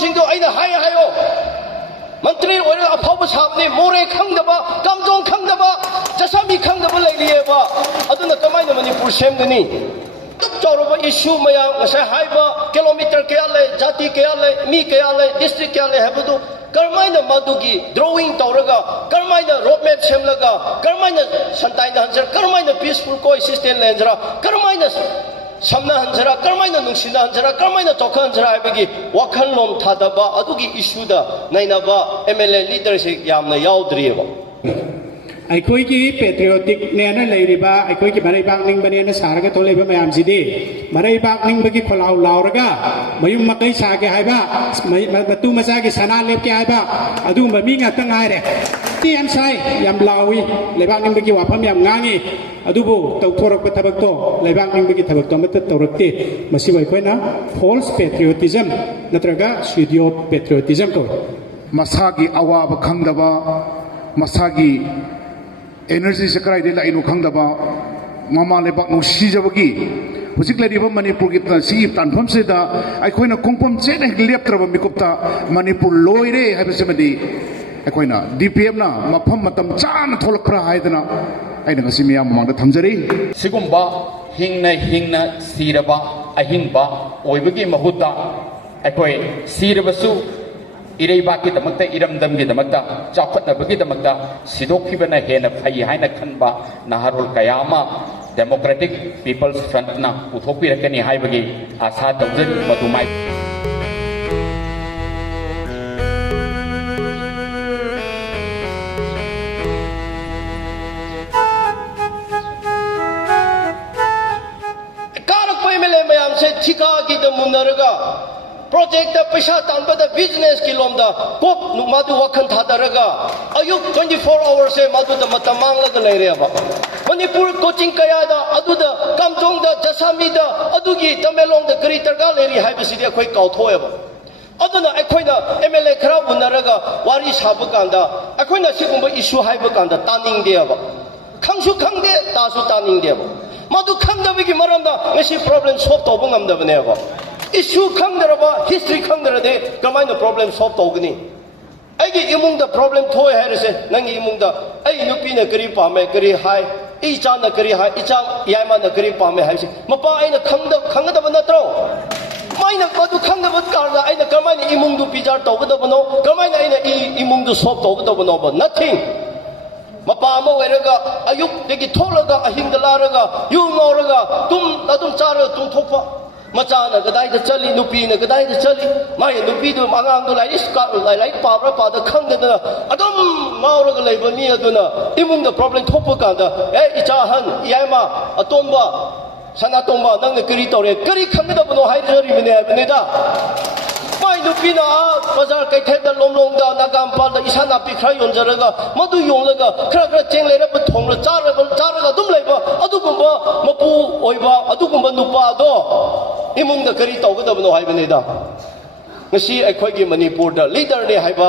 सिंधु अइना हायो मंत्री ओरे अफाब साबने मोरे खंगदबा कामजों खंगदबा जसामी खंगदबा लेलिएबा अदुना कमाइना मणिपुर सेमगनी तुम चौरबा इशू मया ngasa हाइबा किलोमीटर कया ले जाति कया ले मी कया ले डिस्ट्रिक्ट कया ले हैबदु करमाइना मदुगी ड्राइंग तौरगा करमाइना रोड मैप सेमलगा करमाइना संताइना हंजर करमाइना पीसफुल कोएक्सिस्टेंस लेंजरा करमाइना samna hanjara karmaina nungsina hanjara karmaina tokha hanjara haibagi wakhal lom thadaba adugi issue da nainaba MLA leadership yamna yaudriyeba ꯑꯩꯈꯣꯏꯒꯤ ꯄꯦꯇ꯭ꯔꯤꯌꯣꯇꯤꯛ ꯅꯦꯅ ꯂꯩꯔꯤꯕ ꯑꯩꯈꯣꯏꯒꯤ ꯃꯔꯩꯕꯥꯛ ꯅꯤꯡꯕꯅꯦꯅ ꯁꯥꯔꯒ ꯊꯣꯛꯂꯛꯏꯕ ꯃꯌꯥꯝꯁꯤꯗꯤ ꯃꯔꯩꯕꯥꯛ ꯅꯤꯡꯕꯒꯤ ꯈꯣꯜꯂꯥꯎ ꯂꯥꯎꯔꯒ ꯃꯌꯨꯝ ꯃꯀꯩ ꯁꯥꯒꯦ ꯍꯥꯏꯕ ꯃꯇꯨ ꯃꯆꯥꯒꯤ ꯁꯅꯥ ꯂꯦꯞꯀꯦ ꯍꯥꯏꯕ ꯑꯗꯨꯒꯨꯝꯕ ꯃꯤ ꯉꯥꯛꯇ ꯉꯥꯏꯔꯦ ꯌꯥꯝ ꯁꯥꯏ ꯌꯥꯝ ꯂꯥꯎꯏ ꯂꯩꯕꯥꯛ ꯅꯤꯡꯕꯒꯤ ꯋꯥꯐꯝ ꯌꯥꯝ ꯉꯥꯡꯉꯤ ꯑꯗꯨꯕꯨ ꯇꯧꯊꯣꯔꯛꯄ ꯊꯕꯛꯇꯣ ꯂꯩꯕꯥꯛ ꯅꯤꯡꯕꯒꯤ ꯊꯕꯛꯇꯣ ꯑꯃꯠꯇ ꯇꯧꯔꯛꯇꯦ ꯃꯁꯤꯕꯨ ꯑꯩꯈꯣꯏꯅ ꯐꯣꯜꯁ ꯄꯦꯇ꯭ꯔꯤꯌꯣꯇꯤꯖꯝ ꯅꯠꯇ꯭ꯔꯒ ꯁ꯭ꯌꯨꯗꯤꯑꯣ ꯄꯦꯇ꯭ꯔꯤꯌꯣꯇꯤꯖꯝ ꯀꯧꯏ ꯃꯁꯥꯒꯤ ꯑꯋꯥꯕ ꯈꯪꯗꯕ ꯃꯁꯥꯒꯤ एनर्जी से कराई लाइनो खंगदबा मामा लेबाक नुसीजबगी हुजिक लरिबा मणिपुर की सी तानफम से दा अखोइना कोंगपम चेन लेपत्रब मिकुप्ता मणिपुर लोइरे हाबसेमदी अखोइना डीपीएम ना मफम मतम चान थोलखरा हाइदना आइना गसी मियाम मांगदा थमजरी सिगुम्बा हिंगना सीरबा अहिंगबा ओइबगी महुता अखोइ सीरबसु इरेबाकी दमकता इरमदमगी दमकता चाखतनबगी दमकता सिदोखिबना हेना Fai हाइना खनबा Nahrul कयामा democratic peoples front ना उथोपिरकनी हाइबगी आशा तौजन मधुमाई कारक पेमेले मयाम से ठिका की दमुनरगा प्रोजेक्ट पैसा तानबदा बिजनेस की लोमदा कोप मादु वखन थादरगा अयुक 24 आवर्स से मादु द मतम मांगलगा लेरेबा मणिपुर कोचिंग कयादा अदुदा कामजोंगदा जसामीदा अदुगी तमेलोंगदा करी तरगा लेरी हाइबसिदि अखोइ काउथोयबा अदुना अखोइना एमएलए खरा उनरगा वारी साबु कांदा अखोइना सिगुंबा इशू हाइबा कांदा तानिंगदेबा खंगसु खंगदे तासु तानिंगदेबा मादु खंगदबगी मरमदा ngasi प्रॉब्लम सॉल्व तौबा ngamdabneबा इशू खंगदरबा हिस्ट्री खंगदरदे कमाइना प्रॉब्लम सॉल्व तौगनी आइगी इमुंगदा प्रॉब्लम थोय हायरसे नंगी इमुंगदा आई नुपीना करी पामे करी हाय इचाना करी हाय इचा यामाना करी पामे हायसे मपा आइना खंगदबा नत्रो माइना मदु खंगदबा कारदा आइना कमाइना इमुंगदु पिजार तौगदबनो कमाइना आइना इमुंगदु सॉल्व तौगदबनो नथिंग मपा अमा ओइरगा अयुक देगी थोलगा अहिंगदा लारगा यु ngorगा तुम चार तुम थोपा मचाना गदाई द चली नुपी न गदाई द चली माय नुपी दु मांगांग दु लाइस का लाइक पाब्रा पाद खंगदना अदम माउरगा लेबा मी अदुना इमुंग द प्रॉब्लम थोप कांदा ए इचाहन यामा अतोंबा सना तोंबा नंग करी तौरे करी खंगदबनो हाइजरी मिने बनेदा माय नुपी ना बाजार कैथेदा लोमलोंगदा नागामपाल द इसाना पिखरा योंजरगा मदु योंलगा खरा चेंग लेरा ब थोंग चारगा दुम लेबा अदुगुंबा मपु ओइबा अदुगुंबा नुपा दो इमुंगदा करी तौगदबनो हाइबनेदा ngasi अखोइगी मणिपुर द लीडर ने हाइबा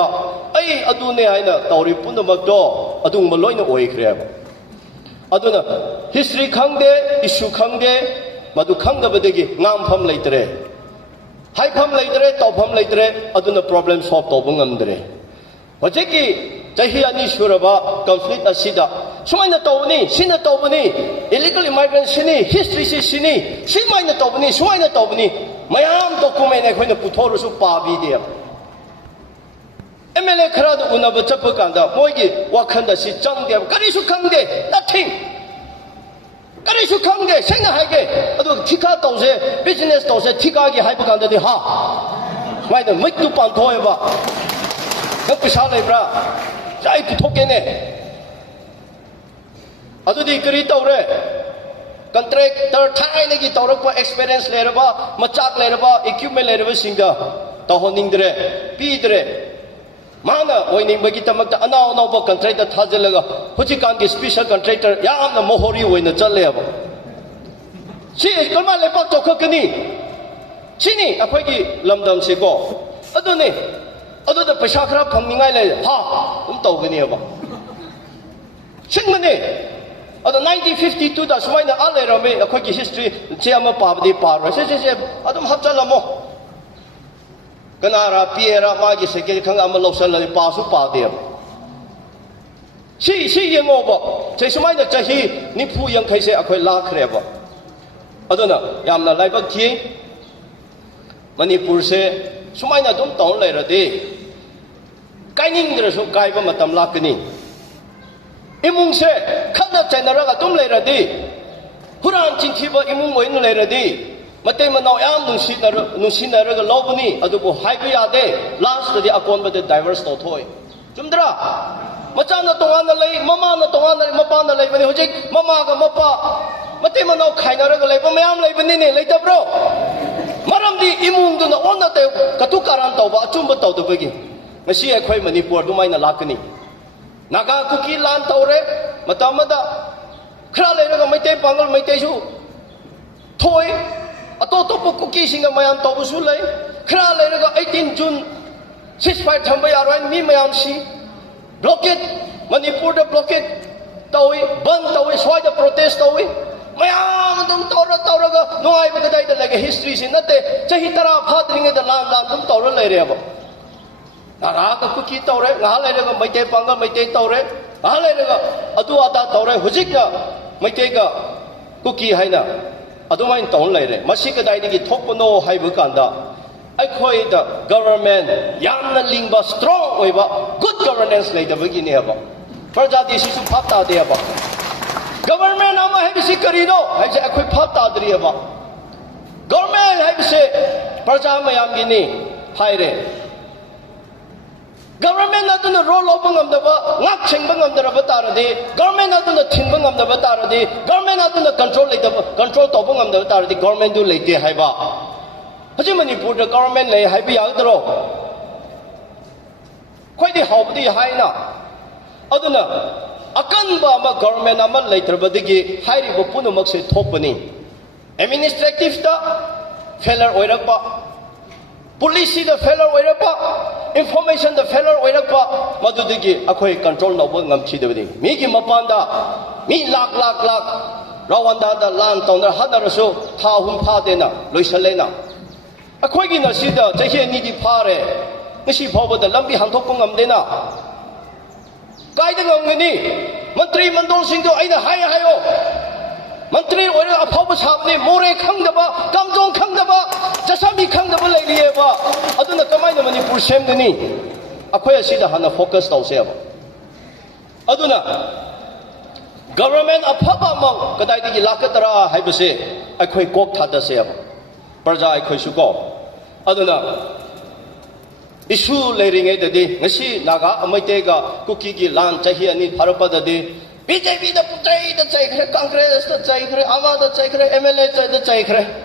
आई अदुने हाइना तौरी पुनमकदो अदुंबा लोइना ओइख्रेबा अदुना हिस्ट्री खंगदे इशू खंगदे मदु खंगदबदगी ngampham leitre हाइफम leitre तौफम leitre अदुना प्रॉब्लम सॉल्व तौबा ngamdre होजेकी चाही अनि सुरबा कॉन्फ्लिक्ट असिदा सुमाइना तौबनी सिना तौबनी इलीगल इमाइग्रेंट सिनी हिस्ट्री सिनी सिमाइना तौबनी सुमाइना तौबनी मयाम डॉक्यूमेंट अखोइना पुथोरसु पाबीदे एमएलए खरा द उनब चप कांदा मोइगी वाखंदा सि चंगदे करिसु खंगदे नथिंग करिसु खंगदे सेना हाइगे अदु ठिका तौसे बिजनेस तौसे ठिका गी हाइब कांदा हा माइना मिक्तु पांथोयबा नक पिसा लेब्रा जाय पुथोकेने अदुदी करी तौरे कंट्रैक्टर थाइनेगी तौरकपा एक्सपीरियंस लेरबा मचाक लेरबा इक्विपमेंट लेरबा सिंगा तहोनिंगद्रे पीद्रे माना ओइनिंगबगी तमकता अनाव अनाव कंट्रैक्टर थाजलगा हुजिकान की स्पेशल कंट्रैक्टर यामना मोहरी ओइना चलेबा सी कमा लेपा तोखकनी सिनी अखोइगी लमदम सेको अदुने अदुदा पैसा खरा फंगनिंगाय ले हा उम तौगनीबा सिंगने अदो 1952 दा सुमाइना आलेरमे अखोइगी हिस्ट्री चे अमा पाबदी पारो से अदुम हपचलमो Kanara Piera Magi Seke Kang Amalosal Pasu Padia. See Yang over. Chesumai the Chahi, Nipu Yang Kaise Aqua La Creva. Adona, Yamna Laiba King Manipur say, Sumaina don't town later day. Kaining the so Kaiba Matam Lakani. Imung say, Kana Chanaraga Tum later day. Huran Chintiba Imung Win later day. Matema now am Nusina Lobuni, Adubu Hybiade, last to the Akon but the diverse toy. Jumdra Machana Toana lay, Mama Toana, Mapana lay, Hojik, Mamaga Mapa, Matema no Kainaraga lay, Mayam lay, later bro. Maram di Imung do not honor the Katukaranto, Chumbato the begin. Machia Quay Manipur, do mine a lakani. Naga Kuki Lan Tore, Matamada, Kralaga Mate Pangal Mateju, Toy. Atotopo cookies in a Mayan Tobusule, Kralaga 18 June, 6-5 Tambayaran, me Mayamsi, blockade, Manipur the blockade, Tawi, Ban Tawi, why the protest Tawi, Mayam, Tora Toraga, no, I would die like a history in that day, Tahitara partnering at the land, Tora Lariabo. Naraka cookie Tore, Nalaga, Mate Panga, Mate Tore, Nalaga, Aduata Tore, Huzika, Matega, Cookie Haina. Adumain town later, Masika Didi Topono Haibukanda. I call it the government, Yana Lingba strong over good governance later beginning about. Praja this is Pata Deaba. Government Ama Habisikarino, I say a quick Pata Driaba. Government have say Praja Mayamgini, Haire. Government not on the roll open of the not chingbang of the Rabatari, government not on the timbang of the Batari, government not on the control topung of the Batari, government do late Haiba. Hajimani put the government lay Habi Aldro. Quite the hobby Haina. Aduna Akanba government ama later but the gay Hari Bopunumaxe Topani. Administrative stuff, feller Oirapa. Police the fellow Oirapa, information the fellow Oirapa, Madudigi, Akoi control no Bungam Chidavidi. Migi Mapanda, me lak, Rawanda, the land on the Hadaraso, Tahum Padena, Luisalena. Aquagina Sida, Jahi Nidi Pare, Nishi Pobo, the Lambi Hantopungam Dena. Guiding on Mini, Mantri Mandol Singo, either high. Mantri or a purpose happening, More Kangdaba, Kamdong Kangdaba, Jasami Kangdaba Ladieva, Aduna Kamana Manipur Semdeni, Akoya Sida Hana focused on Seva. Aduna government of Papa Mong, Kadai Lakatara, Habase, Akoi Kok Tata Seva, Praja Akoisuko. Aduna issue laying at the day, Nashi Naga, Amatega, Kukiki, Lan, Chahiani, Parapada day. BJP the Chakre, Congress the Chakre, Ama the Chakre, MLA the Chakre.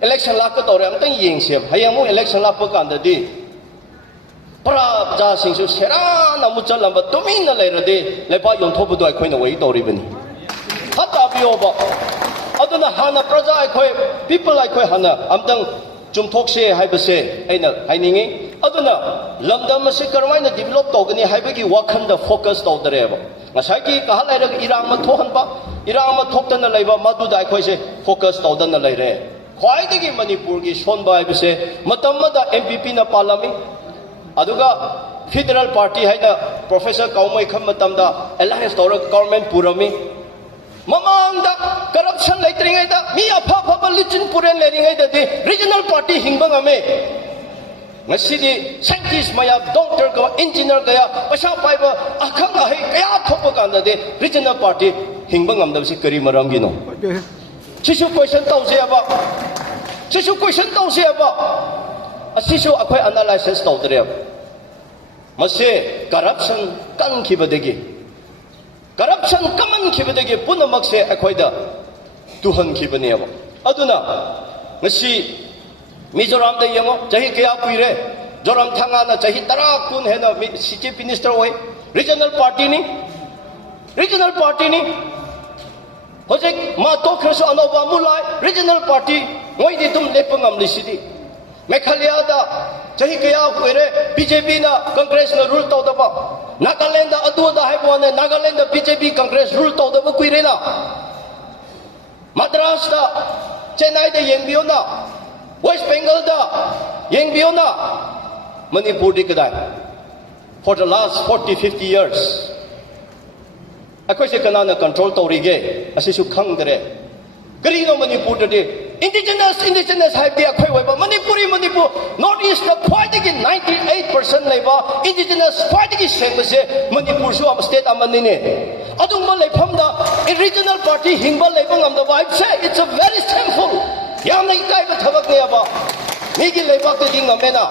Election Lakator, I'm thinking Yingship, Hayamu election Lapakan the day. Pra Jasing to Serana Muchalam, but Domina later day, Lepa Yon Tobudo, I coin away or even. Hata Bioba. Aduna Hana Praja, I quit people like Hana, I'm done. Jum Tokse, Hibase, Aina, Heiningi. Aduna, Lambda Masikarwana developed Ogani Hibaki Wakanda focused on the river. Masaki, Kahala, Irama Tohanpa, Irama Toktan Leva, Maduda, I focused on the Lere. Why the Manipurgi shown by Bise, Matamada MPP na Palami, Aduga, Federal Party had Professor Kaumai Kamatamda, Alliance Government Purami. Mamanda, corruption letting it, me a papa religion Puran letting it, the regional party Himbangame. Masidi, scientist Maya, doctor, engineer Gaya, Pasha Piper, Akanga, Kaya Topaganda, the regional party Himbangam the Sikari Marangino. Sishu question Tausiaba. Sishu question Tausiaba. A Sishu acquire analysis of the real. Must say corruption can keep a digi. Corruption common keep a digi, Punamakse acquire Tuhan keep a never. Aduna, Messi. Mizoram the Yamo, Jahi Kayapire, Joram Tangana, Jahi Tarakun, Hena, Chief Minister way, regional party ni, Hosek, Matokras Anova Mulai, regional party, Moiditum Lepungam City, Mekaliada, Jahi Kayapire, BJP na Congress na rule to the ba, Nagalanda Adu the Haibone, Nagalanda BJP Congress rule to the Bukwirena, Madrasta, Chennai the Yembiona. West Bengal da, Yang Biona, Manipur di kadai. For the last 40-50 years. Ako si kanana control taurige. Asisu kang dere. Kari nga Manipur dade. Indigenous haibdi akoy waiba. Manipur. Northeast na khwaidagi 98% laiba. Indigenous khwaidagi sengbase. Manipur su am state amanine. Adung ma laifamda regional party hingba laiba ngamda ba. I say it's a very simple. Yamna ikaiba thabak ne aba. Migi laibak de ding ngamena.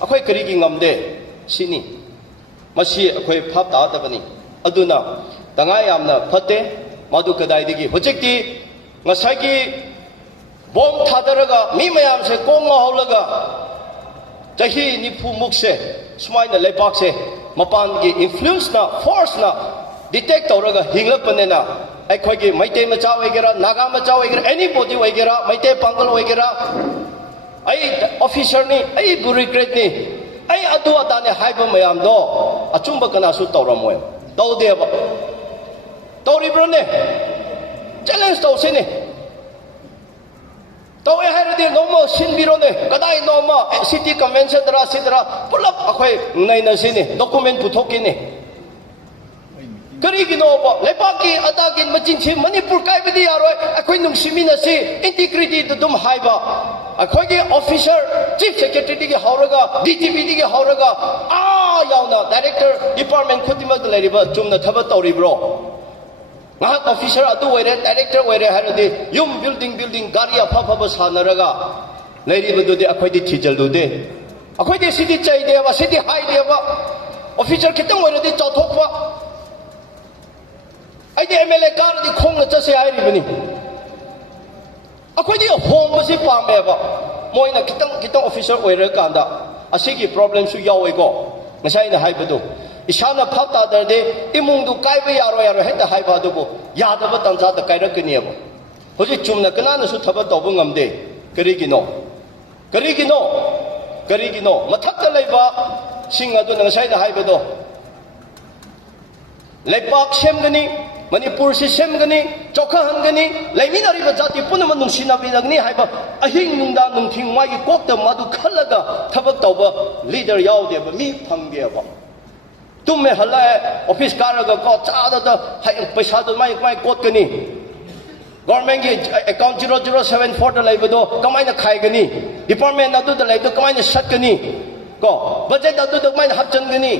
Akoy karigi ngamde. Sini. Masi akoy phap ta tabani. Aduna tangai yamna phate madu kadai digi hojikti ngasagi bom thadaraga mi mayam se konga holaga jahi nipu mukse sumaina lepak se mapan gi influence na force na detect tawraga hinglak panena akhoi gi maite macha oigera naga macha oigera anybody oigera maite pangal oigera ai officer ni ai bureaucrat ni ai adu adane haiba mayam do achumba kana su tawramoy tawdeba tawribrone challenge tawsene tawe hairadi noma sinbirone kadai noma city convention dara sidra pulap akhoi naina sini document puthokine kari gi noma lepaki atagin machinchi manipur kai bidi yaroi akhoi nungsimina si integrity dum haiba akhoi gi officer chief secretary gi hauraga DTP gi hauraga yauna director department khudimag leriba chumna thabat tawribro ngahak officer adu oire director oire haradi yum building gari apha pha sanaraga leiri du de akhoi di thijal du de akhoi de sidi chai de ba sidi hai de ba officer kitang oire di chothok ba ai de MLA kar di khong na chase ai ri bani akhoi di hom ba si pa me ba moina kitang officer oire kanda asigi problem su yawe go ngasai na hai badu Ishana phata derde imungdu kaiba yaro heta haiba dubu yadaba tanza da kairakani abo hoji chumna kanana su thaba tawbu ngamde karigino mathakta laiba sing adu ngasai da haiba do leipak semgani Manipur si semgani chokha hangani laiminari ba jati punama nungsina binagni haiba ahing nungda nungthing mai kokta madu khalaga thaba tawba leader yaude ba mi phangde aba तुम्हें हल्ला है office कारगा को चादा the पैसा तो माई coat कनी government की account 0074 the लेबदो कमाइना खाइगनी department अदु the लेबदो कमाइना सटकनी को बजेट अदु द कमाइना हपचनगनी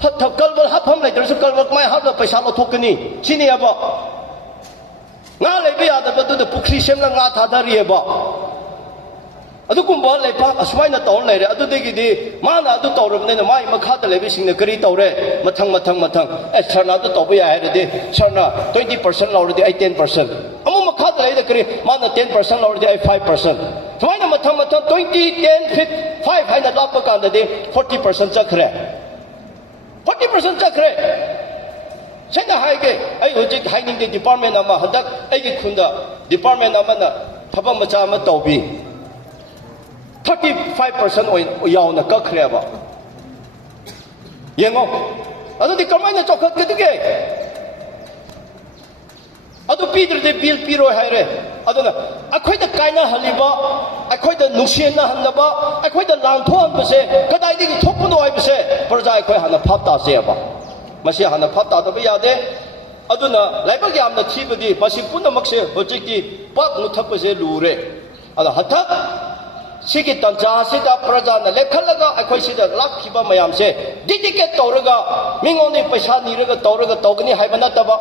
हत कलबल हफम लेदरसु कलबल कमाइ हब पैसा लथोकनी सिनी अब nga lebi adaba du pukri semna nga thadari ba adu kumba lepa aswaina tawn leire adu degi di mana adu tawrabne na mai makha da lebi singna kari tawre mathang sarna adu tawba ya haire de sarna 20% lawre ai 10% amu makha da leide kari mana 10% lawre ai 5% swaina mathang 20 10 5 haina lappa kanda de 40% chakre 40% chakre sena haige ai hojik haining de department ama hadak ai gi khunda department ama na thaba macha ma tawbi 35% yaw na kakhre ba yengo adu di kamai na chokhat ke dige adu pidir de bill piro haire adu na akhoi da kaina haliba akhoi da nuksien na hanaba akhoi da langthon base kadai di thokpuno ai base parja akhoi hana phapta se ba masi hana phapta da ba yade aduna laibag yamna thibadi masi punamak se hojiki pak nuthap se lure ada hathak Sigi tanja sida praja na lekhalaga akhoi sida lakhiba mayam se dedicate tawraga mingoni paisa niraga tawraga tawgani haibana taba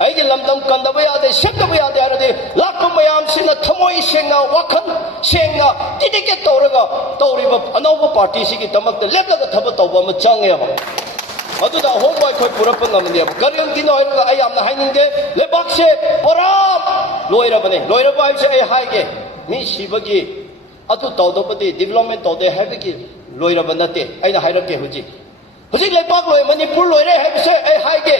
aigi lamdam kandaba yade sebdaba yade arade lakha mayam sina thamoi sengna wakhan sengna dedicate tawraga tawriba anauba party sigi tamakta leblaga thaba tawba ma change ba aduda hombai khoi purappa ngamni ba karian dino airaga ai amna hainingde lebak se poram loira ba se ai haige mi sibagi atu tawdopati development tawde habiki loira banate aina hairake huji lepak loi manipur loire habise ai haige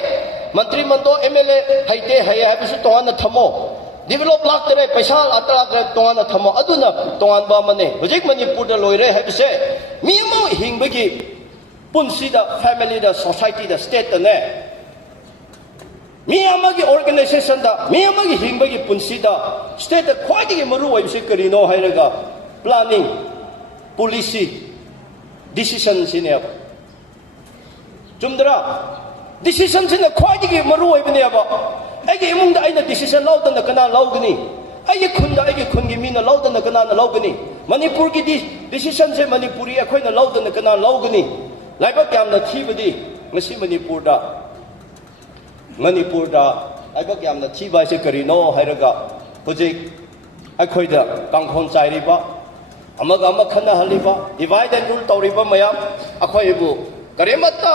mantri mando MLA haite haye habisu tona thamo develop lak tere paisa atlak tona thamo aduna ton ba mane huji manipur da loire habise mi mo hingbagi punsi da family da society da state ne mi amagi organization da mi amagi hingbagi punsi da state da khwai gi maru wai se karino hairaga planning policy decision-sꯤꯅꯦꯕ ꯆꯨꯝꯗ꯭ꯔꯥ decision-sꯤꯅ ꯈ꯭ꯋꯥꯏꯗꯒꯤ ꯃꯔꯨ ꯑꯣꯏꯕꯅꯦꯕ ꯑꯩꯒꯤ ꯏꯃꯨꯡꯗ ꯑꯩꯅ decision ꯂꯧꯗꯅ ꯀꯅꯥ ꯂꯧꯒꯅꯤ ꯑꯩꯒꯤ ꯈꯨꯟꯗ ꯑꯩꯒꯤ ꯈꯨꯟꯒꯤ ꯃꯤꯅ ꯂꯧꯗꯅ ꯀꯅꯥꯅ ꯂꯧꯒꯅꯤ ꯃꯅꯤꯄꯨꯔꯒꯤ decision-ꯁꯦ ꯃꯅꯤꯄꯨꯔꯤ ꯑꯩꯈꯣꯏꯅ ꯂꯧꯗꯅ ꯀꯅꯥ ꯂꯧꯒꯅꯤ ꯂꯥꯏꯕꯛ ꯌꯥꯝꯅ ꯊꯤꯕꯗꯤ ꯉꯁꯤ ꯃꯅꯤꯄꯨꯔꯗ ꯂꯥꯏꯕꯛ ꯌꯥꯝꯅ ꯊꯤꯕ ꯍꯥꯏꯁꯦ ꯀꯔꯤꯅꯣ ꯍꯥꯏꯔꯒ ꯍꯧꯖꯤꯛ ꯑꯩꯈꯣꯏꯗ ꯀꯥꯡꯈꯣꯟ ꯆꯥꯏꯔꯤꯕ ꯑꯃꯒ ꯑꯃ ꯈꯟꯅꯍꯜꯂꯤꯕ ꯗꯤꯚꯥꯏꯠ ꯑꯦꯟ ꯔꯨꯜ ꯇꯧꯔꯤꯕ ꯃꯌꯥꯝ ꯑꯩꯈꯣꯏꯕꯨ ꯀꯔꯤꯃꯠꯇ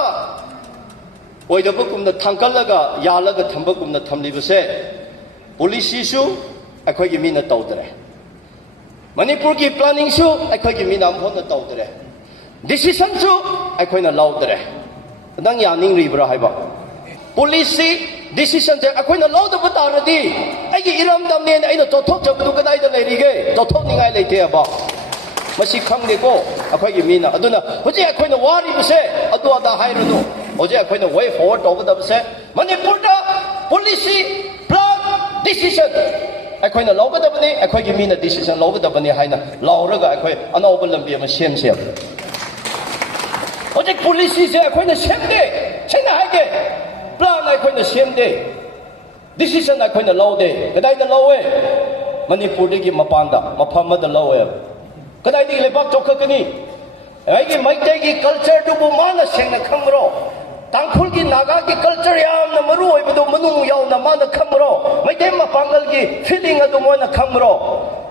ꯑꯣꯏꯗꯕꯒꯨꯝꯅ ꯊꯥꯡꯀꯠꯂꯒ ꯌꯥꯜꯂꯒ ꯊꯝꯕꯒꯨꯝꯅ ꯊꯝꯂꯤꯕꯁꯦ ꯄꯣꯂꯤꯁꯤꯁꯨ ꯑꯩꯈꯣꯏꯒꯤ ꯃꯤꯅ ꯇꯧꯗ꯭ꯔꯦ ꯃꯅꯤꯄꯨꯔꯒꯤ ꯄ꯭ꯂꯥꯅꯤꯡꯁꯨ ꯑꯩꯈꯣꯏꯒꯤ ꯃꯤꯅ ꯑꯃꯐꯥꯎ ꯇꯧꯗ꯭ꯔꯦ ꯗꯤꯁꯤꯁꯟꯁꯨ ꯑꯩꯈꯣꯏꯅ ꯂꯧꯗ꯭ꯔꯦ ꯅꯪ ꯌꯥꯅꯤꯡꯔꯤꯕ꯭ꯔꯥ ꯍꯥꯏꯕ ꯄꯣꯂꯤꯁꯤ ꯗꯤꯁꯤꯁꯟꯁꯦ ꯑꯩꯈꯣꯏꯅ ꯂꯧꯗꯕ ꯇꯥꯔꯗꯤ ꯑꯩꯒꯤ ꯏꯔꯝꯗꯝꯅꯦꯅ ꯑꯩꯅ ꯆꯠꯊꯣꯛꯆꯕꯗꯨ ꯀꯗꯥꯏꯗ ꯂꯩꯔꯤꯒꯦ ꯆꯠꯊꯣꯛꯅꯤꯡꯉꯥꯏ ꯂꯩꯇꯦꯕ ꯃꯁꯤ ꯈꯪꯗꯦꯀꯣ ꯑꯩꯈꯣꯏꯒꯤ ꯃꯤꯅ ꯑꯗꯨꯅ ꯍꯧꯖꯤꯛ ꯑꯩꯈꯣꯏꯅ ꯋꯥꯔꯤꯕꯁꯦ ꯑꯗꯨ ꯑꯗꯥ ꯍꯥꯏꯔꯨꯅꯨ ꯍꯧꯖꯤꯛ ꯑꯩꯈꯣꯏꯅ ꯋꯦ ꯐꯣꯔꯋꯥꯔꯗ ꯇꯧꯒꯗꯕꯁꯦ ꯃꯅꯤꯄꯨꯔꯗ ꯄꯣꯂꯤꯁꯤ ꯄ꯭ꯂꯥꯟ ꯗꯤꯁꯤꯁꯟ ꯑꯩꯈꯣꯏꯅ ꯂꯧꯒꯗꯕꯅꯤ ꯑꯩꯈꯣꯏꯒꯤ ꯃꯤꯅ ꯗꯤꯁꯤꯁꯟ ꯂꯧꯒꯗꯕꯅꯤ ꯍꯥꯏꯅ ꯂꯥꯎꯔꯒ ꯑꯩꯈꯣꯏ ꯑꯅꯧꯕ ꯂꯝꯕꯤ ꯑꯃ ꯁꯦꯝꯁꯦꯕ ꯍꯧꯖꯤꯛ ꯄꯣꯂꯤꯁꯤꯁꯦ ꯑꯩꯈꯣꯏꯅ ꯁꯦꯝꯗꯦ ꯁꯦꯡꯅ ꯍꯥꯏꯒꯦ ꯄ꯭ꯂꯥꯟ ꯑꯩꯈꯣꯏꯅ ꯁꯦꯝꯗꯦ ꯗꯤꯁꯤꯁꯟ ꯑꯩꯈꯣꯏꯅ ꯂꯧꯗꯦ ꯀꯗꯥꯏꯗ ꯂꯧꯋꯦ ꯃꯅꯤꯄꯨꯔꯗꯒꯤ ꯃꯄꯥꯟꯗ ꯃꯐꯝ ꯑꯃꯗ ꯂꯧꯋꯦ ꯀꯗꯥꯏꯗꯒꯤ ꯂꯩꯕꯥꯛ ꯆꯥꯎꯈꯠꯀꯅꯤ ꯑꯩꯒꯤ ꯃꯩꯇꯩꯒꯤ ꯀꯜꯆꯔꯗꯨꯕꯨ ꯃꯥꯅ ꯁꯦꯡꯅ ꯈꯪꯕ꯭ꯔꯣ ꯇꯥꯡꯈꯨꯜꯒꯤ ꯅꯥꯒꯥꯒꯤ ꯀꯜꯆꯔ ꯌꯥꯝꯅ ꯃꯔꯨ ꯑꯣꯏꯕꯗꯨ ꯃꯅꯨꯡ ꯌꯥꯎꯅ ꯃꯥꯅ ꯈꯪꯕ꯭ꯔꯣ ꯃꯩꯇꯩ ꯃꯄꯥꯡꯒꯜꯒꯤ ꯐꯤꯂꯤꯡ ꯑꯗꯨ ꯃꯣꯏꯅ ꯈꯪꯕ꯭ꯔꯣ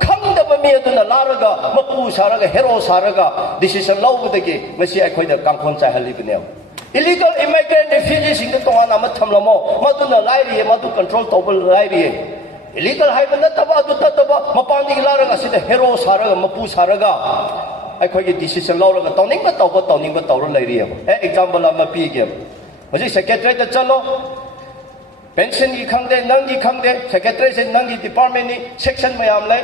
ꯈꯪꯗꯕ ꯃꯤ ꯑꯗꯨꯅ ꯂꯥꯔꯒ ꯃꯄꯨ ꯁꯥꯔꯒ ꯍꯦꯔꯣ ꯁꯥꯔꯒ ꯗꯤꯁꯤꯁꯟ ꯂꯧꯕꯗꯒꯤ ꯃꯁꯤ ꯑꯩꯈꯣꯏꯗ ꯀꯥꯡꯈꯣꯟ ꯆꯥꯏꯍꯜꯂꯤꯕꯅꯦꯕ ꯏꯂꯤꯒꯜ ꯏꯃꯥꯏꯒ꯭ꯔꯦꯟ ꯔꯤꯐ꯭ꯌꯨꯖꯤꯁꯤꯡꯗ ꯇꯣꯉꯥꯟꯅ ꯑꯃ ꯊꯝꯂꯝꯃꯣ ꯃꯗꯨꯅ ꯂꯥꯏꯔꯤꯌꯦ ꯃꯗꯨ ꯀꯟꯇ꯭ꯔꯣꯜ ꯇꯧꯕ ꯂꯥꯏꯔꯤꯌꯦ ꯏꯂꯤꯒꯜ ꯍꯥꯏꯕ ꯅꯠꯇꯕ ꯑꯗꯨ ꯅꯠꯇꯕ ꯃꯄꯥꯟꯗꯒꯤ ꯂꯥꯔꯒ ꯑꯁꯤꯗ ꯍꯦꯔꯣ ꯁꯥꯔꯒ ꯃꯄꯨ ꯁꯥꯔꯒ ꯑꯩꯈꯣꯏꯒꯤ ꯗꯤꯁꯤꯁꯟ ꯂꯧꯔꯒ ꯇꯧꯅꯤꯡꯕ ꯇꯧꯔ ꯂꯩꯔꯤꯌꯦꯕ ꯑꯦꯛꯖꯥꯝꯄꯜ ꯑꯃ ꯄꯤꯒꯦꯕ ꯍꯧꯖꯤꯛ ꯁꯦꯀ꯭ꯔꯦꯇꯔꯤꯌꯦꯠꯇ ꯆꯠꯂꯣ ꯄꯦꯟꯁꯟꯒꯤ ꯈꯪꯗꯦ ꯅꯪꯒꯤ ꯈꯪꯗꯦ ꯁꯦꯀ꯭ꯔꯦꯇꯔꯤꯌꯦꯠꯁꯦ ꯅꯪꯒꯤ ꯗꯤꯄꯥꯔꯠꯃꯦꯟꯅꯤ ꯁꯦꯛꯁꯟ ꯃꯌꯥꯝ ꯂꯩ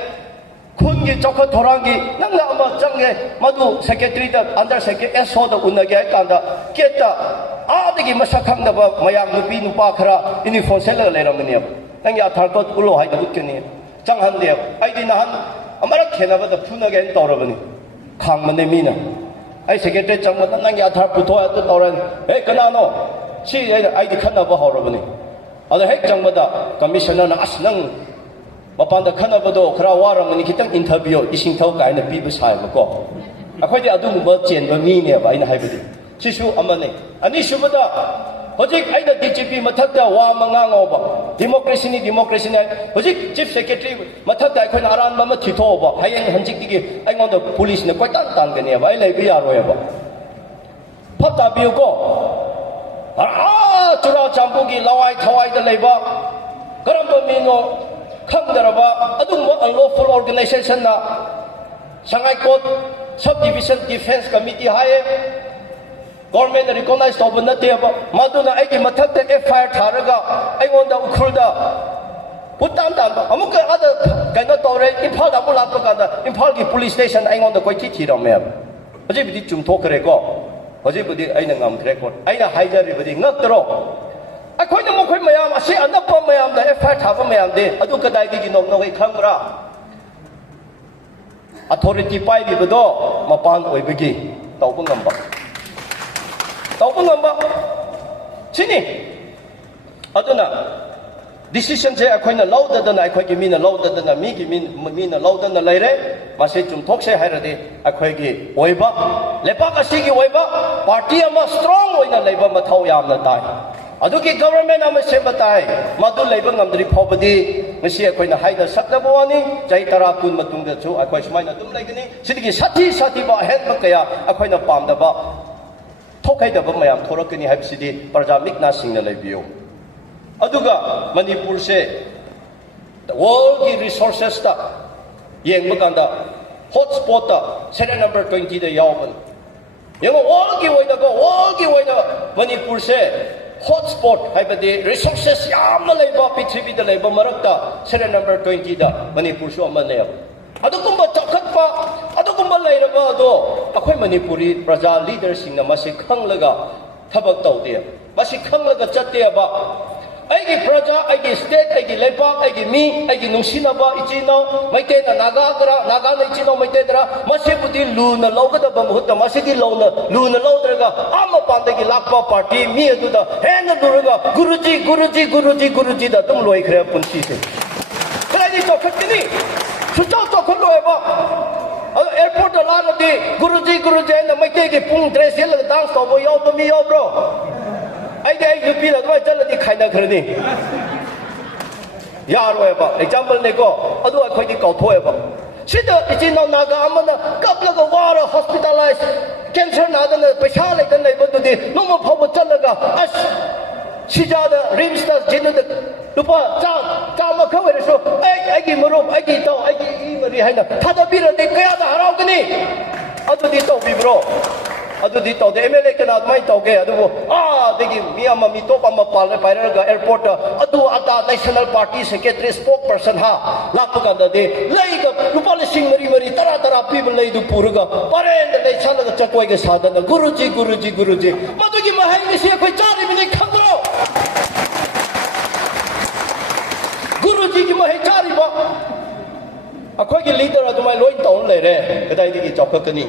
ꯈꯨꯟꯒꯤ ꯆꯥꯎꯈꯠ ꯊꯧꯔꯥꯡꯒꯤ ꯅꯪꯅ ꯑꯃ ꯆꯪꯉꯦ ꯃꯗꯨ ꯁꯦꯀ꯭ꯔꯦꯇꯔꯤꯗ ꯑꯟꯗꯔ ꯁꯦꯀ꯭ꯔꯦꯇꯔꯤ ꯑꯦꯁꯣꯗ ꯎꯅꯒꯦ ꯍꯥꯏ ꯀꯥꯟꯗ ꯒꯦꯠꯇ ꯑꯥꯗꯒꯤ ꯃꯁꯛ ꯈꯪꯗꯕ ꯃꯌꯥꯝ ꯅꯨꯄꯤ ꯅꯨꯄꯥ ꯈꯔ ꯌꯨꯅꯤꯐꯣꯔꯝ ꯁꯦꯠꯂꯒ ꯂꯩꯔꯝꯒꯅꯦꯕ ꯅꯪꯒꯤ ꯑꯙꯥꯔ ꯀꯥꯔꯗ ꯎꯠꯂꯣ ꯍꯥꯏꯅ ꯎꯠꯀꯅꯤ ꯆꯪꯍꯟꯗꯦꯕ ꯑꯩꯗꯤ ꯅꯍꯥꯟ ꯑꯃꯔꯛ ꯈꯦꯅꯕꯗ ꯐꯨꯅꯒꯦꯅ ꯇꯧꯔꯕꯅꯤ ꯈꯥꯡꯕꯅꯦ ꯃꯤꯅ ꯑꯩ ꯁꯦꯀ꯭ꯔꯦꯇꯔꯤ ꯆꯪꯕꯗ ꯅꯪꯒꯤ ꯑꯙꯥꯔ ꯄꯨꯊꯣꯛ ꯑꯗꯨ ꯇꯧꯔꯅꯤ ꯀꯅꯥꯅꯣ ꯁꯤ ꯑꯩꯗꯤ ꯈꯠꯅꯕ ꯍꯧꯔꯕꯅꯤ ꯑꯗ ꯍꯦꯛ ꯆꯪꯕꯗ ꯀꯃꯤꯁꯅꯔꯅ ꯑꯁ ꯅꯪ ꯃꯄꯥꯟꯗ ꯈꯠꯅꯕꯗꯣ ꯈꯔ ꯋꯥꯔꯝꯒꯅꯤ ꯈꯤꯇꯪ ꯏꯟꯊꯕꯤꯌꯣ ꯏꯁꯤꯡ ꯊꯛ ꯀꯥꯏꯅ ꯄꯤꯕ ꯁꯥꯏꯕꯀꯣ ꯑꯩꯈꯣꯏꯗꯤ ꯑꯗꯨꯒꯨꯝꯕ ꯆꯦꯟꯕ ꯃꯤꯅꯦꯕ ꯑꯩꯅ ꯍꯥꯏꯕꯗꯤ ꯁꯤꯁꯨ ꯑꯃꯅꯤ ꯑꯅꯤꯁꯨꯕꯗ ꯍꯧꯖꯤꯛ ꯑꯩꯅ DGP ꯃꯊꯛꯇ ꯋꯥ ꯑꯃ ꯉꯥꯡꯉꯣꯕ ꯗꯤꯃꯣꯀ꯭ꯔꯦꯁꯤꯅꯤ ꯍꯧꯖꯤꯛ ꯆꯤꯐ ꯁꯦꯀ꯭ꯔꯦꯇꯔꯤ ꯃꯊꯛꯇ ꯑꯩꯈꯣꯏꯅ ꯑꯔꯥꯟꯕ ꯑꯃ ꯊꯤꯊꯣꯛꯑꯣꯕ ꯍꯌꯦꯡ ꯍꯟꯆꯤꯛꯇꯒꯤ ꯑꯩꯉꯣꯟꯗ ꯄꯨꯂꯤꯁꯅ ꯀꯣꯏꯇꯥꯟ ꯇꯥꯟꯒꯅꯦꯕ ꯑꯩ ꯂꯩꯕ ꯌꯥꯔꯣꯏꯕ ꯐꯞ ꯇꯥꯕꯤꯌꯨꯀꯣ ꯆꯨꯔꯥꯆꯥꯟꯄꯨꯔꯒꯤ ꯂꯋꯥꯏ ꯊꯋꯥꯏꯗ ꯂꯩꯕ ꯀꯔꯝꯕ ꯃꯤꯅꯣ ꯈꯪꯗꯔꯕ ꯑꯗꯨꯒꯨꯝꯕ ꯑꯟꯂꯣꯐꯨꯜ ꯑꯣꯔꯒꯅꯥꯏꯖꯦꯁꯟꯅ ꯁꯉꯥꯏꯀꯣꯠ ꯁꯕ ꯗꯤꯕꯤꯖꯟ ꯗꯤꯐꯦꯟꯁ ꯀꯃꯤꯇꯤ ꯍꯥꯏꯌꯦ ꯒꯣꯔꯃꯦꯟꯅ ꯔꯤꯀꯣꯒꯅꯥꯏꯖ ꯇꯧꯕ ꯅꯠꯇꯦꯕ ꯃꯗꯨꯅ ꯑꯩꯒꯤ ꯃꯊꯛꯇ FIR ꯊꯥꯔꯒ ꯑꯩꯉꯣꯟꯗ ꯎꯈ꯭ꯔꯨꯜꯗ ꯎꯠꯇꯥꯟ ꯇꯥꯟꯕ ꯑꯃꯨꯛꯀ ꯑꯗ ꯀꯩꯅꯣ ꯇꯧꯔꯦ ꯏꯝꯐꯥꯜꯗ ꯑꯃꯨꯛ ꯂꯥꯛꯄ ꯀꯥꯟꯗ ꯏꯝꯐꯥꯜꯒꯤ ꯄꯨꯂꯤꯁ ꯁ꯭ꯇꯦꯁꯟ ꯑꯩꯉꯣꯟꯗ ꯀꯣꯏꯊꯤ ꯊꯤꯔꯝꯃꯦꯕ ꯍꯧꯖꯤꯛꯕꯨꯗꯤ ꯆꯨꯝꯊꯣꯛꯈ꯭ꯔꯦꯀꯣ ꯍꯧꯖꯤꯛꯕꯨꯗꯤ ꯑꯩꯅ ꯉꯝꯈ꯭ꯔꯦꯀꯣ ꯑꯩꯅ ꯍꯥꯏꯖꯔꯤꯕꯗꯤ ꯉꯛꯇꯔꯣ ꯑꯩꯈꯣꯏꯅ ꯃꯈꯣꯏ ꯃꯌꯥꯝ ꯑꯁꯤ ꯑꯅꯛꯄ ꯃꯌꯥꯝꯗ FIR ꯊꯥꯕ ꯃꯌꯥꯝꯗꯤ ꯑꯗꯨ ꯀꯗꯥꯏꯗꯒꯤꯅꯣ ꯅꯣꯏ ꯈꯪꯕ꯭ꯔꯥ ꯑꯊꯣꯔꯤꯇꯤ ꯄꯥꯏꯔꯤꯕꯗꯣ ꯃꯄꯥꯟ ꯑꯣꯏꯕꯒꯤ ꯇꯧꯕ ꯉꯝꯕ ꯁꯤꯅꯤ ꯑꯗꯨꯅ ꯗꯤꯁꯤꯁꯟꯁꯦ ꯑꯩꯈꯣꯏꯅ ꯂꯧꯗꯗꯅ ꯑꯩꯈꯣꯏꯒꯤ ꯃꯤꯅ ꯂꯧꯗꯗꯅ ꯃꯤꯅ ꯂꯧꯗꯅ ꯂꯩꯔꯦ ꯃꯁꯤ ꯆꯨꯝꯊꯣꯛꯁꯦ ꯍꯥꯏꯔꯗꯤ ꯑꯩꯈꯣꯏꯒꯤ ꯑꯣꯏꯕ ꯂꯩꯕꯥꯛ ꯑꯁꯤꯒꯤ ꯑꯣꯏꯕ ꯄꯥꯔꯇꯤ ꯑꯃ ꯁ꯭ꯇꯔꯣꯡ ꯑꯣꯏꯅ ꯂꯩꯕ ꯃꯊꯧ ꯌꯥꯝꯅ ꯇꯥꯏ ꯑꯗꯨꯒꯤ ꯒꯕꯔꯟꯃꯦꯟ ꯑꯃ ꯁꯦꯝꯕ ꯇꯥꯏ ꯃꯗꯨ ꯂꯩꯕ ꯉꯝꯗ꯭ꯔꯤ ꯐꯥꯎꯕꯗꯤ ꯉꯁꯤ ꯑꯩꯈꯣꯏꯅ ꯍꯥꯏꯅ ꯁꯛꯅꯕ ꯋꯥꯅꯤ ꯆꯍꯤ 10 ꯀꯨꯟ ꯃꯇꯨꯡꯗꯁꯨ ꯑꯩꯈꯣꯏ ꯁꯨꯃꯥꯏꯅ ꯑꯗꯨꯝ ꯂꯩꯒꯅꯤ ꯁꯤꯗꯒꯤ ꯁꯥꯊꯤꯕ ꯑꯍꯦꯟꯕ ꯀꯌꯥ ꯑꯩꯈꯣꯏꯅ ꯄꯥꯝꯗꯕ ꯊꯣꯛꯍꯩꯗꯕ ꯃꯌꯥꯝ ꯊꯣꯔꯛꯀꯅꯤ ꯍꯥꯏꯕꯁꯤꯗꯤ ꯄ꯭ꯔꯖꯥ ꯃꯤꯠꯅꯥꯁꯤꯡꯅ ꯂꯩꯕꯤꯌꯨ ꯑꯗꯨꯒ ꯃꯅꯤꯄꯨꯔꯁꯦ ꯋꯥꯔꯜꯒꯤ ꯔꯤꯁꯣꯔꯁꯦꯁꯇ ꯌꯦꯡꯕ ꯀꯥꯟꯗ ꯍꯣꯠ ꯁ꯭ꯄꯣꯠꯇ ꯁꯦꯔꯤꯌꯜ ꯅꯝꯕꯔ 20ꯗ ꯌꯥꯎꯕꯅꯤ ꯌꯦꯡꯉꯣ ꯋꯥꯔꯜꯒꯤ ꯑꯣꯏꯅ ꯃꯅꯤꯄꯨꯔꯁꯦ ꯍꯣꯠ ꯁ꯭ꯄꯣꯠ ꯍꯥꯏꯕꯗꯤ ꯔꯤꯁꯣꯔꯁꯦꯁ ꯌꯥꯝꯅ ꯂꯩꯕ ꯄ꯭ꯔꯤꯊꯤꯕꯤꯗ ꯂꯩꯕ ꯃꯔꯛꯇ ꯁꯦꯔꯤꯌꯜ ꯅꯝꯕꯔ 20ꯗ ꯃꯅꯤꯄꯨꯔꯁꯨ ꯑꯃꯅꯦꯕ ꯑꯗꯨꯒꯨꯝꯕ ꯆꯥꯎꯈꯠꯄ ꯑꯗꯨꯒꯨꯝꯕ ꯂꯩꯔꯕ ꯑꯗꯣ ꯑꯩꯈꯣꯏ ꯃꯅꯤꯄꯨꯔꯤ ꯄ꯭ꯔꯖꯥ ꯂꯤꯗꯔꯁꯤꯡꯅ ꯃꯁꯤ ꯈꯪꯂꯒ ꯊꯕꯛ ꯇꯧꯗꯦꯕ ꯃꯁꯤ ꯈꯪꯂꯒ ꯆꯠꯇꯦꯕ ꯑꯩꯒꯤ ꯄ꯭ꯔꯖꯥ ꯑꯩꯒꯤ ꯁ꯭ꯇꯦꯠ ꯑꯩꯒꯤ ꯂꯩꯕꯥꯛ ꯑꯩꯒꯤ ꯃꯤ ꯑꯩꯒꯤ ꯅꯨꯡꯁꯤꯅꯕ ꯏꯆꯤꯟ ꯏꯅꯥꯎ ꯃꯩꯇꯩꯅ ꯅꯥꯒꯥꯗꯔ ꯅꯥꯒꯥꯅ ꯏꯆꯤꯟ ꯏꯅꯥꯎ ꯃꯩꯇꯩꯗꯔ ꯃꯁꯤꯕꯨꯗꯤ ꯂꯨꯅ ꯂꯧꯒꯗꯕ ꯃꯍꯨꯠꯇ ꯃꯁꯤꯗꯤ ꯂꯨꯅ ꯂꯧꯗ꯭ꯔꯒ ꯃꯄꯥꯟꯗꯒꯤ ꯂꯥꯛꯄ ꯄꯥꯔꯇꯤ ꯃꯤ ꯑꯗꯨꯗ ꯍꯦꯟꯅ ꯂꯨꯔꯒ ꯒꯨꯔꯨꯖꯤꯗ ꯑꯗꯨꯝ ꯂꯣꯏꯈ꯭ꯔꯦ ꯄꯨꯟꯁꯤꯁꯦ ꯀꯗꯥꯏꯗꯒꯤ ꯆꯥꯎꯈꯠꯀꯅꯤ ꯁꯨꯡꯆꯥꯎ ꯆꯥꯎꯈꯠꯂꯣꯏꯕ ꯑꯗꯣ ꯑꯦꯌꯔꯄꯣꯔꯠꯇ ꯂꯥꯛꯑꯗꯤ ꯒꯨꯔꯨꯖꯤ ꯍꯥꯏꯅ ꯃꯩꯇꯩꯒꯤ ꯄꯨꯡ ꯗ꯭ꯔꯦꯁ ꯁꯦꯠꯂꯒ ꯗꯥꯟꯁ ꯇꯧꯕ ꯌꯥꯎꯕ ꯃꯤ ꯌꯥꯎꯕ꯭ꯔꯣ ꯑꯩ ꯅꯨꯄꯤꯅ ꯑꯗꯨꯃꯥꯏꯅ ꯆꯠꯂꯗꯤ ꯈꯥꯏꯅꯈ꯭ꯔꯅꯤ ꯌꯥꯔꯣꯏꯕ ꯑꯦꯛꯖꯥꯝꯄꯜꯅꯦꯀꯣ ꯑꯗꯨ ꯑꯩꯈꯣꯏꯗꯤ ꯀꯥꯎꯊꯣꯛꯑꯦꯕ ꯁꯤꯗ ꯏꯆꯤꯟ ꯏꯅꯥꯎ ꯅꯥꯒꯥ ꯑꯃꯅ ꯀꯞꯂꯒ ꯋꯥꯔ ꯍꯣꯁꯄꯤꯇꯥꯂꯥꯏꯁ ꯀꯦꯟꯁꯔ ꯅꯥꯗꯅ ꯄꯩꯁꯥ ꯂꯩꯇꯅ ꯂꯩꯕꯗꯨꯗꯤ ꯅꯣꯡꯃ ꯐꯥꯎꯕ ꯆꯠꯂꯒ ꯑꯁ 시자다 림스타 지는데 루파 짜마카 외래서 애기 무릎 애기 또 애기 이머리 하이나 타다비는데 그야다 하라오그니 아두디 또 비브로 아두디 또 MLA 그나 마이 또게 아두고 되기 미야마 미토밤마 팔레 파이러가 에어포트 아두 아다 내셔널 파티 세크레터리 스포크퍼슨 하 라프간다데 레이가 루파 리싱 머리 따라 피블 레이두 부르가 파렌데 내셔널 짝고에게 사다나 구루지 마두기 마하이니시 거의 짜리미니 칸드로 गुरुजी की महे चारी बा अखोई की लीडर अदुमाई लोइन तौन ले रे कदाई दिगी चौकतनी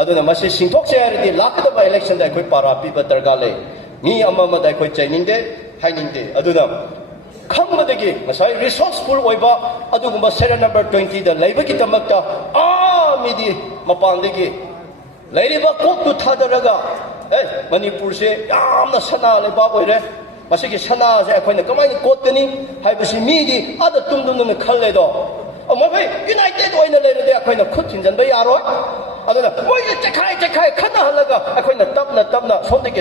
अदुना मसे सिंथोक से यारदी लाकदबा इलेक्शन दा कोई पारा पीबा दरगा ले नी अममा दा कोई चाइनिंग दे हाइनिंग दे अदुना खंगमदगी मसाई रिसोर्सफुल ओइबा अदुगुम्बा सेरियल नंबर 20 दा लेबगी तमक्ता मिदी मपांदगी लेरिबा कोकु थादरगा मणिपुर से यामना सना लेबा ओइरे मसिगी सनासे अखोइना कमाइना कोतनी हाइबसि मिदी आदा तुमदुमना खल्लेदो मफै यूनाइटेड ओइना लेरदे अखोइना खुद थिनजनबा यारोय अदुना मोइगे चखाइ खना हलगा अखोइना तपना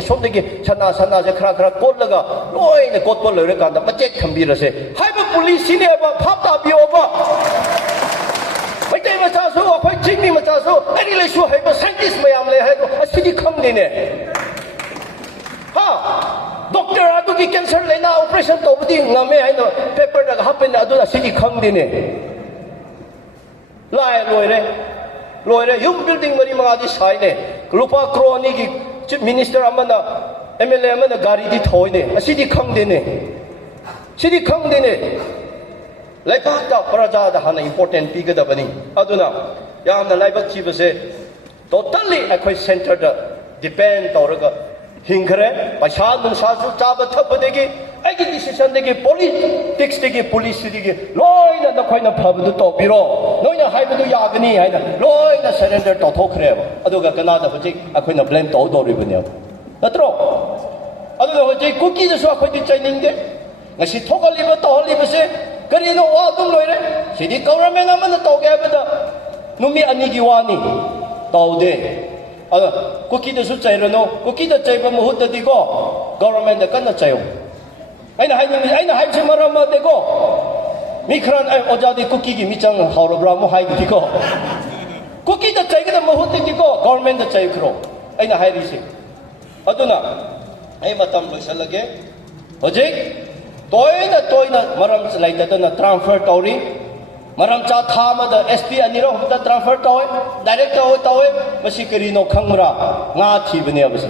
सोमदगी सनासे खरा कोतलगा लोइना कोतपा लोइरे कांदा मचेक खंबीरसे हाइबा पुलिस सिनेबा फापता बियोबा मैतै मचासु अखोइ चिंगमी मचासु एनि लेसु हाइबा साइंटिस्ट मयाम ले हाइबा असिदि खंगदिने हा डॉक्टर अदुगी कैंसर लेना operation तौबदी ngame haino paper da happen aduna sidi khangdine lai loire yum building mari mangadi saine rupa crony gi chief minister amana MLA amana gari di thoine asidi khangdine laibak da praja da hana important pigadabani aduna yamna laibak chibase totally akhoi center da depend tawraga हिंखरे पैसा नुसासु चाब थपदेगी आइगी decision देगी politics देगी police देगी लोइना नखोइना फबदु तोबिरो नोइना हाइबदु यागनी हाइना लोइना surrender तोथोखरे अदुगा Kannada होजि अखोइना blame तौदोरिबने नत्रो अदुगा होजि cookie दसु अखोइदि चाइनिंगे ngasi thokalliba tohallibase karino wa dum loire sidi government amana toge habada numi anigi wani taude अगर cookie दसु चाइरनो cookie the चाइबा मुहुत दिगो government the कन्ना चाइयो आइना हाइसे मरम देगो मिखरान ओजादी कुकी की मिचंग हाउरब्रा मु हाइ दिगो कुकी द चाइगे द मुहुत दिगो गवर्नमेंट द चाइखरो आइना हाइरिसे अदुना आई मतम लोइसलगे होजे तोइना मरम लाइददना ट्रांसफर तौरी मरम चा थामद SP अनिरो हमदा ट्रांसफर तौए डायरेक्ट तौए मसी करिनो खंगरा nga थीबने बसे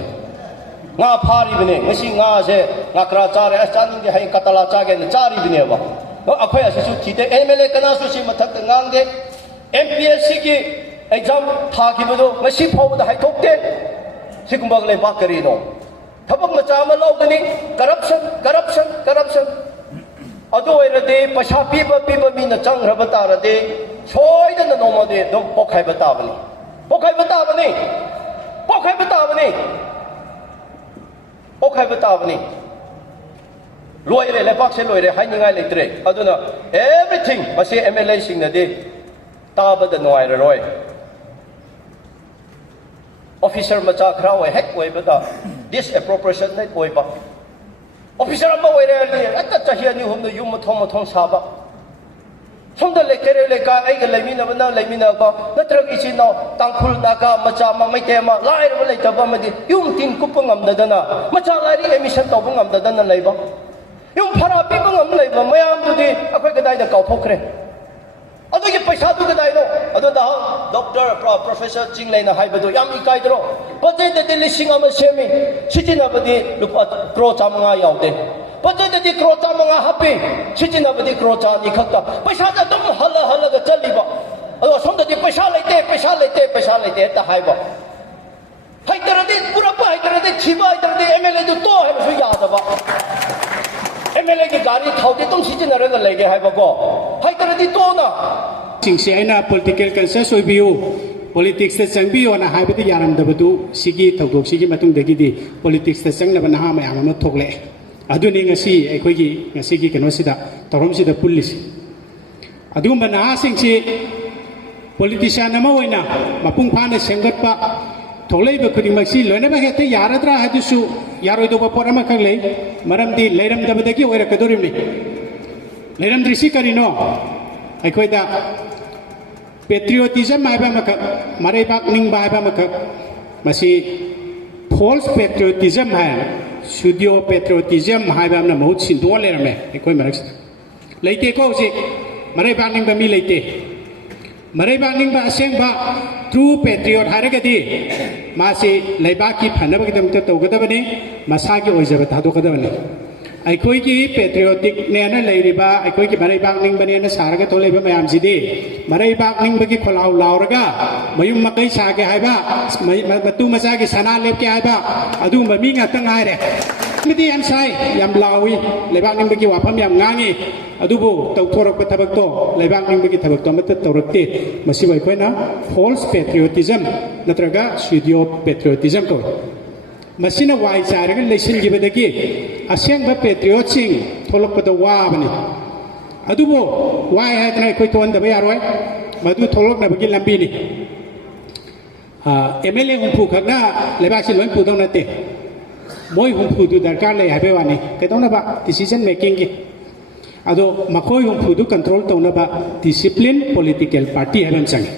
nga फारिबने मसी nga से nga करा चारे अचानिंग दे हाइ कतला चागे न चारिबने बा अखोय असु थीते MLA कना सुसी मथक ngang MPSC की एग्जाम थाखिबदो मसी फावद हाइथोकते सिकुंबग ले बा करिनो थबक मचा म लौगनी करप्शन अदो ओइरदे पैसा पीबा मीना चंग्रब तारदे सोइदन नोमदे दम पोखाइबा ताबनी लोइरे लेपाक से लोइरे हाइनिंगाइ लेत्रे अदुना एवरीथिंग मसे MLA सिंगनदे ताबद नोइरे रोय ऑफिसर मचा खरा ओइ हेक ओइबदा डिसएप्रोप्रिएशन नै ओइबा ऑफिसर अम्मा ओइरे अत्ता चाहिए हुम युम मथों साबा सोमदा लेकेरे लेका एग लेमिना नत्रग इचिनो तांखुल नागा मचा मैतेमा लाइरब लेतबा मदि युम तीन कुप ngamdadana मचा लाइरि एमिशन तौब ngamdadana लेबा युम फरा पिबा ngam लेबा मयाम दुदि अखोय गदाइदा काउथोखरे अदुगी पैसा दु गदाइनो अदुदा डॉक्टर प्रोफेसर चिंगलेना हाइबदो याम इकाइदरो बजेट दे लिसिंग अमा सेमी सिटिनाबदि लुपा क्रो चामंगा यावदे ꯄꯣꯠꯆꯩꯗꯗꯤ ꯀ꯭ꯔꯣ ꯆꯥꯝꯃꯉꯥ ꯍꯥꯞꯄꯤ ꯁꯤꯖꯤꯟꯅꯕꯗꯤ ꯀ꯭ꯔꯣ ꯆꯥꯅꯤ ꯈꯛꯇ ꯄꯩꯁꯥꯗ ꯑꯗꯨꯝ ꯍꯜꯂꯒ ꯆꯠꯂꯤꯕ ꯑꯗꯣ ꯑꯁꯣꯝꯗꯗꯤ ꯄꯩꯁꯥ ꯂꯩꯇꯦ ꯍꯦꯛꯇ ꯍꯥꯏꯕ ꯍꯩꯇꯔꯗꯤ ꯄꯨꯔꯛꯄ ꯍꯩꯇꯔꯗꯤ ꯊꯤꯕ ꯍꯩꯇꯔꯗꯤ MLAꯗꯨ ꯇꯣ ꯍꯥꯏꯕꯁꯨ ꯌꯥꯗꯕ MLAꯒꯤ ꯒꯥꯔꯤ ꯊꯥꯎꯗꯤ ꯑꯗꯨꯝ ꯁꯤꯖꯤꯟꯅꯔꯒ ꯂꯩꯒꯦ ꯍꯥꯏꯕꯀꯣ ꯍꯩꯇꯔꯗꯤ ꯇꯣꯅ ꯁꯤꯡꯁꯦ ꯑꯩꯅ ꯄꯣꯂꯤꯇꯤꯀꯦꯜ ꯀꯟꯁꯤꯌꯁ ꯑꯣꯏꯕꯤꯌꯨ ꯄꯣꯂꯤꯇꯤꯛꯁꯇ ꯆꯪꯕꯤꯌꯣꯅ ꯍꯥꯏꯕꯗꯤ ꯌꯥꯔꯝꯗꯕꯗꯨ ꯁꯤꯒꯤ ꯊꯧꯗꯣꯛꯁꯤꯒꯤ ꯃꯇꯨꯡꯗꯒꯤꯗꯤ ꯄꯣꯂꯤꯇꯤꯛꯁꯇ ꯆꯪꯅꯕ ꯅꯍꯥ ꯃꯌꯥꯝ ꯑꯃ ꯊꯣꯛꯂꯛꯑꯦ ꯑꯗꯨꯅꯤ ꯉꯁꯤ ꯑꯩꯈꯣꯏꯒꯤ ꯉꯁꯤꯒꯤ ꯀꯩꯅꯣꯁꯤꯗ ꯊꯧꯔꯝꯁꯤꯗ ꯄꯨꯜꯂꯤꯁꯤ ꯑꯗꯨꯒꯨꯝꯕ ꯅꯍꯥꯁꯤꯡꯁꯤ ꯄꯣꯂꯤꯇꯤꯁꯤꯌꯥꯟ ꯑꯃ ꯑꯣꯏꯅ ꯃꯄꯨꯡ ꯐꯥꯅ ꯁꯦꯝꯒꯠꯄ ꯊꯣꯛꯂꯛꯏꯕ ꯈꯨꯗꯤꯡꯃꯛꯁꯤ ꯂꯣꯏꯅꯃꯛ ꯍꯦꯛꯇ ꯌꯥꯔꯗ꯭ꯔꯥ ꯍꯥꯏꯗꯨꯁꯨ ꯌꯥꯔꯣꯏꯗꯧꯕ ꯄꯣꯠ ꯑꯃꯈꯛ ꯂꯩ ꯃꯔꯝꯗꯤ ꯂꯩꯔꯝꯗꯕꯗꯒꯤ ꯑꯣꯏꯔꯛꯀꯗꯧꯔꯤꯕꯅꯤ ꯂꯩꯔꯝꯗ꯭ꯔꯤꯁꯤ ꯀꯔꯤꯅꯣ ꯑꯩꯈꯣꯏꯗ ꯄꯦꯇ꯭ꯔꯤꯌꯣꯇꯤꯖꯝ ꯍꯥꯏꯕ ꯑꯃꯈꯛ ꯃꯔꯩꯕꯥꯛ ꯅꯤꯡꯕ ꯍꯥꯏꯕ ꯑꯃꯈꯛ ꯃꯁꯤ ꯐꯣꯜꯁ ꯄꯦꯇ꯭ꯔꯤꯌꯣꯇꯤꯖꯝ ꯍꯥꯏꯅ ꯁꯨꯗꯤꯑꯣ ꯄꯦꯇ꯭ꯔꯤꯌꯣꯇꯤꯖꯝ ꯍꯥꯏꯕ ꯑꯃꯅ ꯃꯍꯨꯠ ꯁꯤꯟꯗꯣꯛꯑ ꯂꯩꯔꯝꯃꯦ ꯑꯩꯈꯣꯏ ꯃꯔꯛꯁꯤꯗ ꯂꯩꯇꯦꯀꯣ ꯍꯧꯖꯤꯛ ꯃꯔꯩꯕꯥꯛ ꯅꯤꯡꯕ ꯃꯤ ꯂꯩꯇꯦ ꯃꯔꯩꯕꯥꯛ ꯅꯤꯡꯕ ꯑꯁꯦꯡꯕ ꯇ꯭ꯔꯨ ꯄꯦꯇ꯭ꯔꯤꯌꯣꯠ ꯍꯥꯏꯔꯒꯗꯤ ꯃꯥꯁꯤ ꯂꯩꯕꯥꯛꯀꯤ ꯐꯅꯕꯒꯤꯗꯃꯛꯇ ꯇꯧꯒꯗꯕꯅꯤ ꯃꯁꯥꯒꯤ ꯑꯣꯏꯖꯕ ꯊꯥꯗꯣꯛꯀꯗꯕꯅꯤ ꯑꯩꯈꯣꯏꯒꯤ ꯄꯦꯇ꯭ꯔꯤꯌꯣꯇꯤꯛꯅꯦꯅ ꯂꯩꯔꯤꯕ ꯑꯩꯈꯣꯏꯒꯤ ꯃꯔꯩꯕꯥꯛ ꯅꯤꯡꯕꯅꯦꯅ ꯁꯥꯔꯒ ꯊꯣꯛꯂꯛꯏꯕ ꯃꯌꯥꯝꯁꯤꯗꯤ ꯃꯔꯩꯕꯥꯛ ꯅꯤꯡꯕꯒꯤ ꯈꯣꯜꯂꯥꯎ ꯂꯥꯎꯔꯒ ꯃꯌꯨꯝ ꯃꯀꯩ ꯁꯥꯒꯦ ꯍꯥꯏꯕ ꯃꯇꯨ ꯃꯆꯥꯒꯤ ꯁꯅꯥ ꯂꯦꯞꯀꯦ ꯍꯥꯏꯕ ꯑꯗꯨꯒꯨꯝꯕ ꯃꯤ ꯉꯥꯛꯇ ꯉꯥꯏꯔꯦ ꯃꯗꯤ ꯌꯥꯝ ꯁꯥꯏ ꯌꯥꯝ ꯂꯥꯎꯏ ꯂꯩꯕꯥꯛ ꯅꯤꯡꯕꯒꯤ ꯋꯥꯐꯝ ꯌꯥꯝ ꯉꯥꯡꯉꯤ ꯑꯗꯨꯕꯨ ꯇꯧꯊꯣꯔꯛꯄ ꯊꯕꯛꯇꯣ ꯂꯩꯕꯥꯛ ꯅꯤꯡꯕꯒꯤ ꯊꯕꯛꯇꯣ ꯑꯃꯠꯇ ꯇꯧꯔꯛꯇꯦ ꯃꯁꯤꯕꯨ ꯑꯩꯈꯣꯏꯅ ꯐꯣꯜꯁ ꯄꯦꯇ꯭ꯔꯤꯌꯣꯇꯤꯖꯝ ꯅꯠꯇ꯭ꯔꯒ ꯁꯨꯗꯤꯑꯣ ꯄꯦꯇ꯭ꯔꯤꯌꯣꯇꯤꯖꯝ ꯀꯧꯏ ꯃꯁꯤꯅ ꯋꯥꯏ ꯆꯥꯏꯔꯒ ꯂꯩꯁꯤꯟꯈꯤꯕꯗꯒꯤ ꯑꯁꯦꯡꯕ ꯄꯦꯇ꯭ꯔꯤꯌꯣꯠꯁꯤꯡ ꯊꯣꯛꯂꯛꯄꯗ ꯋꯥꯕꯅꯤ ꯑꯗꯨꯕꯨ ꯋꯥꯏ ꯍꯥꯏꯗꯅ ꯑꯩꯈꯣꯏ ꯊꯣꯛꯍꯟꯗꯕ ꯌꯥꯔꯣꯏ ꯃꯗꯨ ꯊꯣꯛꯂꯛꯅꯕꯒꯤ ꯂꯝꯕꯤꯅꯤ MLA ꯍꯨꯝꯐꯨ ꯈꯛꯅ ꯂꯩꯕꯥꯛꯁꯤ ꯂꯣꯏ ꯄꯨꯗꯧ ꯅꯠꯇꯦ ꯃꯣꯏ ꯍꯨꯝꯐꯨꯗꯨ ꯗꯔꯀꯥꯔ ꯂꯩ ꯍꯥꯏꯕꯩ ꯋꯥꯅꯤ ꯀꯩꯗꯧꯅꯕ ꯗꯤꯁꯤꯖꯟ ꯃꯦꯀꯤꯡꯒꯤ ꯑꯗꯣ ꯃꯈꯣꯏ ꯍꯨꯝꯐꯨꯗꯨ ꯀꯟꯇ꯭ꯔꯣꯜ ꯇꯧꯅꯕ ꯗꯤꯁꯤꯄ꯭ꯂꯤꯟ ꯄꯣꯂꯤꯇꯤꯀꯦꯜ ꯄꯥꯔꯇꯤ ꯍꯥꯏꯕ ꯑꯃ ꯆꯪꯉꯤ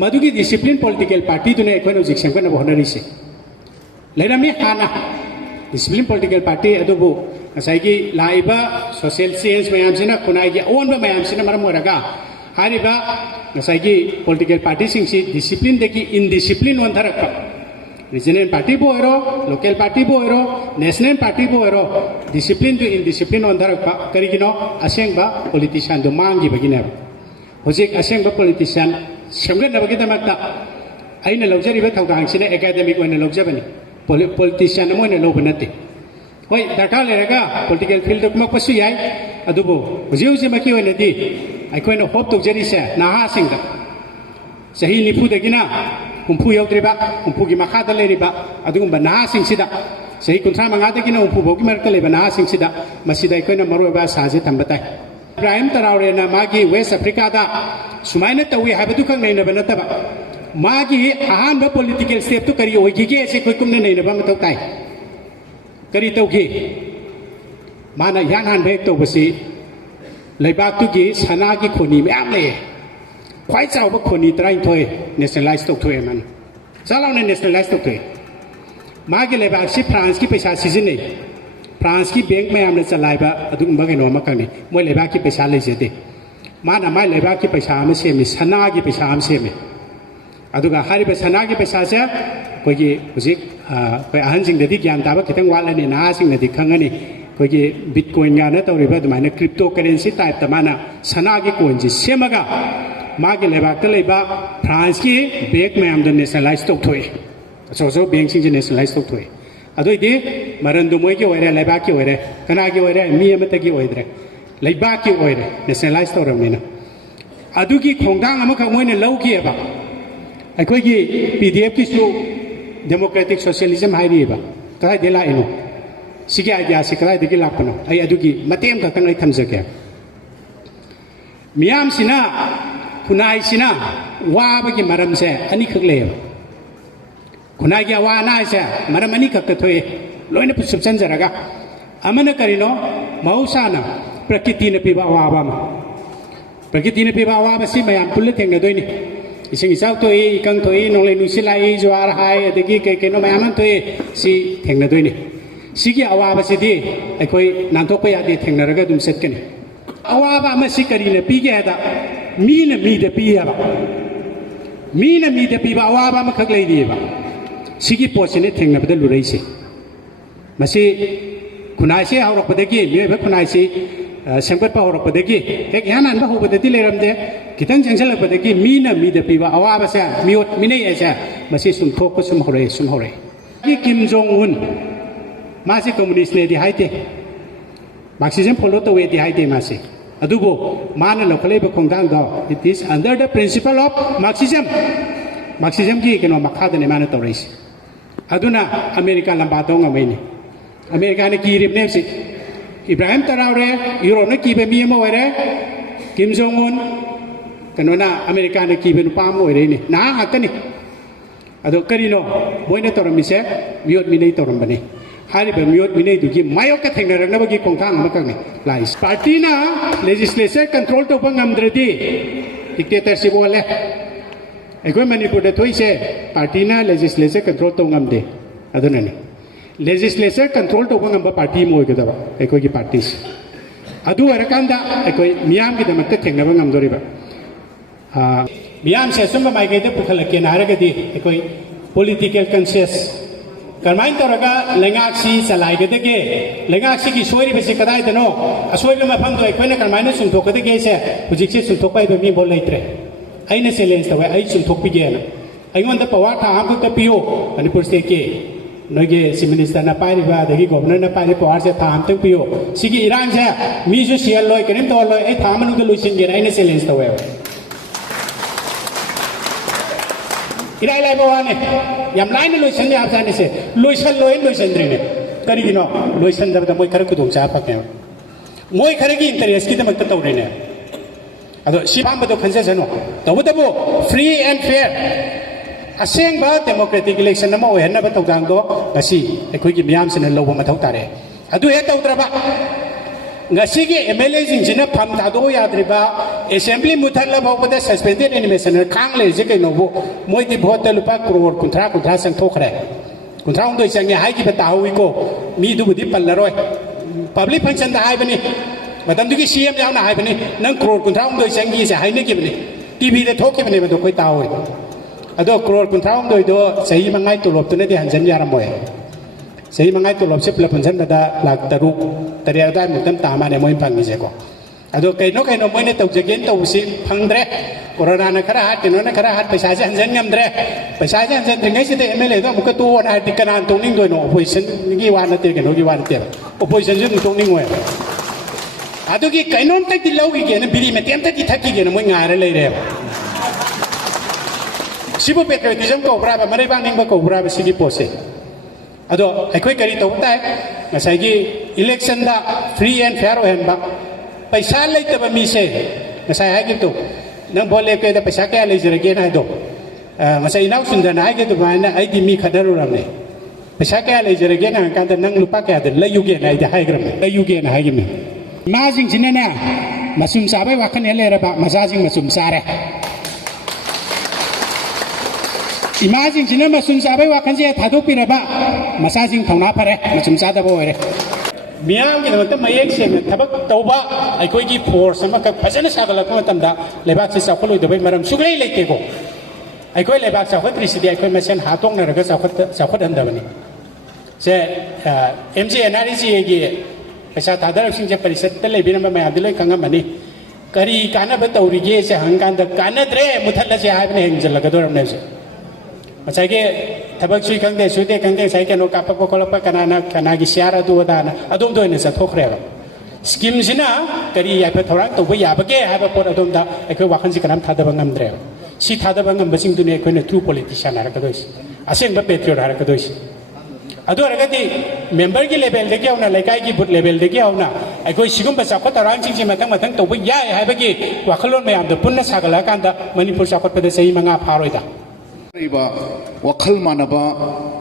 ꯃꯗꯨꯒꯤ ꯗꯤꯁꯤꯄ꯭ꯂꯤꯟ ꯄꯣꯂꯤꯇꯤꯀꯦꯜ ꯄꯥꯔꯇꯤꯗꯨꯅ ꯑꯩꯈꯣꯏꯅ ꯍꯧꯖꯤꯛ ꯁꯦꯝꯒꯠꯅꯕ ꯍꯣꯠꯅꯔꯤꯁꯦ ꯂꯩꯔꯝꯃꯤ ꯍꯥꯟꯅ ꯗꯤꯁꯤꯄ꯭ꯂꯤꯟ ꯄꯣꯂꯤꯇꯤꯀꯦꯜ ꯄꯥꯔꯇꯤ ꯑꯗꯨꯕꯨ ꯉꯁꯥꯏꯒꯤ ꯂꯥꯛꯏꯕ ꯁꯣꯁꯤꯌꯦꯜ ꯆꯦꯟꯖ ꯃꯌꯥꯝꯁꯤꯅ ꯈꯨꯟꯅꯥꯏꯒꯤ ꯑꯑꯣꯟꯕ ꯃꯌꯥꯝꯁꯤꯅ ꯃꯔꯝ ꯑꯣꯏꯔꯒ ꯍꯥꯏꯔꯤꯕ ꯉꯁꯥꯏꯒꯤ ꯄꯣꯂꯤꯇꯤꯀꯦꯜ ꯄꯥꯔꯇꯤꯁꯤꯡꯁꯤ ꯗꯤꯁꯤꯄ꯭ꯂꯤꯟꯗꯒꯤ ꯏꯟꯗꯤꯁꯤꯄ꯭ꯂꯤꯟ ꯑꯣꯟꯊꯔꯛꯄ ꯔꯤꯖꯅꯦꯜ ꯄꯥꯔꯇꯤꯕꯨ ꯑꯣꯏꯔꯣ ꯂꯣꯀꯦꯜ ꯄꯥꯔꯇꯤꯕꯨ ꯑꯣꯏꯔꯣ ꯅꯦꯁꯅꯦꯜ ꯄꯥꯔꯇꯤꯕꯨ ꯑꯣꯏꯔో ꯗꯤꯁꯤꯄ꯭ꯂꯤꯟꯗꯨ ꯏꯟꯗꯤꯁꯤꯄ꯭ꯂꯤꯟ ꯑꯣꯟꯊꯔꯛꯄ ꯀꯔꯤꯒꯤꯅꯣ ꯑꯁꯦꯡꯕ ꯄꯣꯂꯤꯇꯤꯁꯤꯌꯥꯟꯗꯨ ꯃꯥꯡꯈꯤꯕꯒꯤꯅꯦꯕ ꯍꯧꯖꯤꯛ ꯑꯁꯦꯡꯕ ꯄꯣꯂꯤꯇꯤꯁꯤꯌꯥꯟ ꯁꯦꯝꯒꯠꯅꯕꯒꯤꯗꯃꯛꯇ ꯑꯩꯅ ꯂꯧꯖꯔꯤꯕ ꯊꯧꯗꯥꯡꯁꯤꯅ ꯑꯦꯀꯥꯗꯦꯃꯤꯛ ꯑꯣꯏꯅ ꯂꯧꯖꯕꯅꯤ ꯄꯣꯂꯤꯇꯤꯁꯤꯌꯥꯟ ꯑꯃ ꯑꯣꯏꯅ ꯂꯧꯕ ꯅꯠꯇꯦ ꯍꯣꯏ ꯗꯔꯀꯥꯔ ꯂꯩꯔꯒ ꯄꯣꯂꯤꯇꯤꯀꯦꯜ ꯐꯤꯜꯗ ꯀꯨꯝꯃꯛꯄꯁꯨ ꯌꯥꯏ ꯑꯗꯨꯕꯨ ꯍꯧꯖꯤꯛꯃꯛꯀꯤ ꯑꯣꯏꯅꯗꯤ ꯑꯩꯈꯣꯏꯅ ꯍꯣꯞ ꯇꯧꯖꯔꯤꯁꯦ ꯅꯍꯥꯁꯤꯡꯗ ꯆꯍꯤ 40ꯗꯒꯤꯅ 60 ꯌꯧꯗ꯭ꯔꯤꯕ 60ꯒꯤ ꯃꯈꯥꯗ ꯂꯩꯔꯤꯕ ꯑꯗꯨꯒꯨꯝꯕ ꯅꯍꯥꯁꯤꯡꯁꯤꯗ ꯆꯍꯤ 35ꯗꯒꯤꯅ 60 ꯐꯥꯎꯒꯤ ꯃꯔꯛꯇ ꯂꯩꯕ ꯅꯍꯥꯁꯤꯡꯁꯤꯗ ꯃꯁꯤꯗ ꯑꯩꯈꯣꯏꯅ ꯃꯔꯨꯑꯣꯏꯕ ꯑꯁꯥꯁꯦ ꯊꯝꯕ ꯇꯥꯏ ꯏꯕ꯭ꯔꯥꯍꯤꯝ ꯇꯔꯥꯎꯔꯦꯅ ꯃꯥꯒꯤ ꯋꯦꯁ ꯑꯐ꯭ꯔꯤꯀꯥꯗ ꯁꯨꯃꯥꯏꯅ ꯇꯧꯏ ꯍꯥꯏꯕꯗꯨꯈꯛ ꯅꯩꯅꯕ ꯅꯠꯇꯕ मागी अहानबा पॉलिटिकल स्टेप तो करी होइगिगे से कोई कुमने नहीं नबा मथौ ताई करी तौगी माना यान हान भेक तौबसी लेबाक तुगी सनागी खोनी म्याम ले ख्वाइ चावबा खोनी तराइन थोय नेशनलाइज तौथोय मन चालावने नेशनलाइज तौथोय मागी लेबाक सि फ्रांस की पैसा सिजिनै फ्रांस की बैंक म्याम ने चलाइबा अदुगुम्बा गैनो मकंनि मोय लेबाक की पैसा लेजेदे माना माय लेबाक की पैसा अम सेमि सनागी पैसा अम सेमि अदुगा हारिबा सनागी पैसा से कोई हुजिक कोई अहनसिंगदि ज्ञान ताबा खितंग वालनि नासिंगदि खंगनि कोई बिटकॉइन गाना तौरिबा दुमाइना क्रिप्टो करेंसी टाइप तमाना सनागी कॉइन जी सेमगा मागी लेबाक लेबा फ्रांस की बैंक मैम द नेशनलाइज तौथोय सो बैंक सिंग नेशनलाइज तौथोय अदुइदि मरंदु मोयगी ओइरे लेबाकी ओइरे कनागी ओइरे मी अमतगी ओइद्रे लेबाकी ओइरे नेशनलाइज तौरमनिना अदुगी खोंगांग अमखा मोयने लौकीबा अखोगी पीडीएफ की सु डेमोक्रेटिक सोशलिज्म हाइरीबा कदाय दे लाइनो सिगे आइडिया से कदाय दे लापनो आई अदुगी मतेम खतंग आई थमजगे मियाम सिना खुनाई सिना वाबगी मरम से अनि खगले खुनाई की वाना से मरम अनि खक थोए लोइन पुसुप चंजरगा अमन करिनो मौसाना प्रकृति ने पिबा वाबा प्रकृति ने पिबा वाबा सि मयाम पुल्ले थेंग दोइनी इसिंग इसाव तो इकंग तो नोले नुसिलाई ज्वार हाय अदगी के केनो मयाम तो सि थेंग दोइनी सिगी अवाबा सिदि अखोय नांथोप यादे थेंगनरगा दुम सेटकनी अवाबा अमा सि करिने पिगे दा मीना मीदे पियाबा मीना मीदे पिबा अवाबा अमा खक लैदिबा सिगी पोसिने थेंगनबदा लुरैसे मसि खुनाइसे हौरकपदगी मियोइबा खुनाइसे सेंगपत्पा हौरकपदगी हेक यानानबा हौबदति लेरमदे खितंग चंगसलकपदगी मीना मीदा पीबा अवाबसे मियोट मिनै एसा मसी सुमथोक सुम हौरे की किम जोंग उन मासे कम्युनिस्ट ने दि हाइते मार्क्सिज्म फॉलो तवे दि हाइते मासे अदुबो माना लखलेबा खोंगांग दो it is under the principle of Marxism की केनो मखादने माना तौरेस अदुना अमेरिका लंबातो ngamaini अमेरिका ने की रिबने से इब्राहिम तरावरे यूरोप ने की बे मी म ओरे किम जोंग उन कनोना अमेरिका ने की बे नुपाम ओरे नि ना हातनी अदो करिनो मोइने तोरमिसे मियोट मिनै तोरमबनी हारिबे मियोट मिनै दुगी मायोक का थेंगरनबगी कोंखांग मकंग लाइस पार्टी ना लेजिस्लेचर कंट्रोल तो बंगमद्रदी डिक्टेटरशिप ओले अखोई मणिपुर थोइसे पार्टी ना लेजिस्लेचर कंट्रोल तो ngमदे अदुनने लेजिस्लेचर कंट्रोल तो ngमबा पार्टी मोइगदबा अखोई की पार्टीस अदु अरकांदा अखोई मियाम की दमकते थेंगनबा ngमदोरिबा मियाम से सुम माइगेदे पुखलके नारगदी अखोई पॉलिटिकल कॉन्शियस करमाइन तौरगा लेंगाक्सी चलाइगदगे लेंगाक्सी की सोइरिबसे कदाइदनो असोइबे मफमदो अखोइना करमाइन सुंथोकदगे से हुजिकसे सुंथोकपाइबे मी बोल लेत्रे अने चैलेंज तवे आई सुंथोकपिगेना अइगोंदा पवार था हम तो पियो मणिपुर स्टेट के नोगे सी मिनिस्टर ना पाइरिबा दगी गवर्नर ना पाइरि पवार से था हम तो पियो सिगी इरान से मीजु सियल लोय करिम तो लोय ए था मनु के लुसिंगे अने चैलेंज तवे इराय लाइ बवाने याम लाइन लुसन या जाने से लुसन द्रिने करिगिनो लुसन दब मोय खर कुदुम चा पकने मोय खर की इंटरेस्ट की दमक तौरेने अदो सिपामबदो खनजेजनो तबदबो फ्री एंड फेयर असेंबा डेमोक्रेटिक इलेक्शन नम ओहनबा तौगांगो गसी एखोइगी मियामसने लौबो मथौ तारे अदु हे तौद्रबा ngasi gi MLA jingjina pham tado yadriba assembly muthala bawbada suspended animation khang le je kai nobo moi di vote lupa crore kuntra sang thokre kuntra ong doi changi hai gi batawi ko mi du budi pallaroi public function da hai bani madam du gi CM yauna hai bani nang crore kuntra ong doi changi se hai ne gi bani TV de thok gi bani ba do koi tawoi ado crore kuntra ong doi do sahi mangai tulop tu ne di hanjan yaram moi सही मंगाई तो लॉबसे plus पंचन बदा लाख तरुक तरिया दा मुतम तामा ने Moin fungi से को अदो कइनो मोइने तौजगेन तौसी फंगद्रे कोरोना न खरा हाट केनो न खरा हाट पैसा से हंजन ngमद्रे पैसा से हंजन द्रिंgai से MLA तो मुक तो ना हाट कनान तोंनिंग दोनो ओपोजिशन की वान नते केनो की वान ते ओपोजिशन से तोंनिंग होय अदो की कइनो तक दिलौगी के न बिरी में तेम तक थकी के न मोइ ngaरे लेरे सिबो पेट्रियटिज्म को ब्राबा मरे बानिंग को ब्राबा सिगी पोसे अदो अखोई करी तो होता है ngसाइगी इलेक्शन दा फ्री एंड फेयर ओहनबा पैसा लेतबा मी से ngसाइ हाइगी तो नंग बोले के दा पैसा क्या लेजरगे ना दो ngसाइ इनाउ सुंदर ना हाइगी तो माने आइदी मी खदरु रमने पैसा क्या लेजरगे ना कांद नंग लुपा क्या दे लयुगे ना आइदी हाइग्रम लयुगे ना हाइगी मी माजिंग जिनेना मसुम साबै वाखन हेलेरबा मजाजिंग मसुम सारे इमाजिंग जिने मसुम साबै वाखन जे थादोपिरबा मसाजिंग थौना फरे मसुम सादबो ओरे मियाम के दमत मयेक से थबक तौबा अखोई की फोर्स अमा का फजन सागलक मतमदा लेबाक से साखलोय दबै मरम सुग्रै लेते को अखोई लेबाक साखत रिसिदि अखोई मसेन हातोंग नरगा साखत हंदबनी से MG NRG की पैसा थादरसिंग जे परिषद त लेबिनम मयाम दिलै खंगमनी करी कानब तौरिगे से हंगांद कानद्रे मुथल्ला से हाबने हेंजलगदोरमने से मचागे थबक सुई खंगे सुते खंगे साइ केनो कापक कोलप कनाना कनागी सियार अदु दाना अदुम दोइने सथोखरेबा स्कीम सिना करी याफे थोरा तो बय याबगे हाबा पोर अदुम दा एखो वाखन सि कनाम थादबा ngमद्रे सि थादबा ngमबसिंग दुने एखोने ट्रू पॉलिटिशियन हारकदोइस असेंबा पेट्रियट हारकदोइस अदु अरगदि मेंबर की लेवल देगे औना लेकाई की बुट लेवल देगे औना एखोइ सिगुम बसाखो तरांग सिंग सि मतंग मतंग तो बय याय हाबगे वाखलोन मयाम द पुन्ना सागला कांदा मणिपुर साखत पदे सही मंगा फारोइदा वखल मानब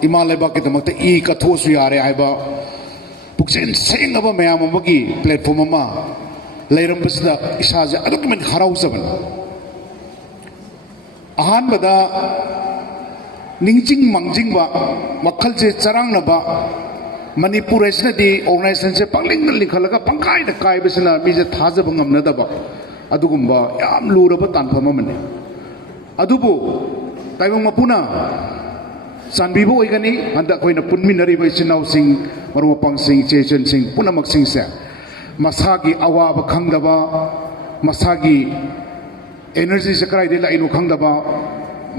इमा लेबाक ई कथोसु यारे आइबा पुक्सेन सेंगब मयाम अमगी प्लेटफॉर्म अमा लेरमबसदा इसाजे अदुकमन हराउजबन अहानबदा निंजिंग मंजिंगबा वखल जे चरांगनबा मणिपुर एसनदी ऑर्गेनाइजेशन से पंगलिंग लिखलगा पंखाय द कायबसना मिजे थाजब ngमनदबा अदुगुंबा याम लुरबा तानफम अमने अदुबो ताइबंग मपुना चांबीबो ओइगनी हंदा कोइना पुनमिनरिबा इचिनाव सिंग मरुमपंग सिंग चेचन सिंग पुनमक सिंग से मसागी अवाब खंगदबा मसागी एनर्जी से कराइदे लाइनु खंगदबा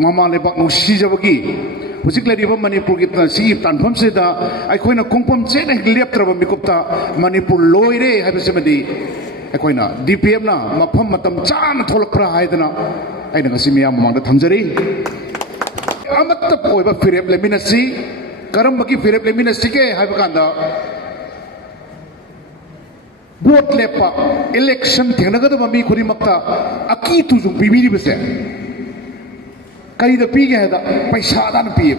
ममा लेबाक नुसीजबगी हुजिक लरिबा मणिपुर की सी तानफम से दा अखोइना कोंगपम चेन लेपत्रबा मिकुप्ता मणिपुर लोइरे हाबिसमदी अखोइना डीपीएफ ना मफम मतम चान थोलक्रा हाइदना आइना ngasi miyam mamangda thamjari amatta poiba firep leminasi karambaki firep leminasi ke haiba kanda vote lepa election thenagada bami khuri makta aki tuju bibiri bese kari da pige hada paisa da na piye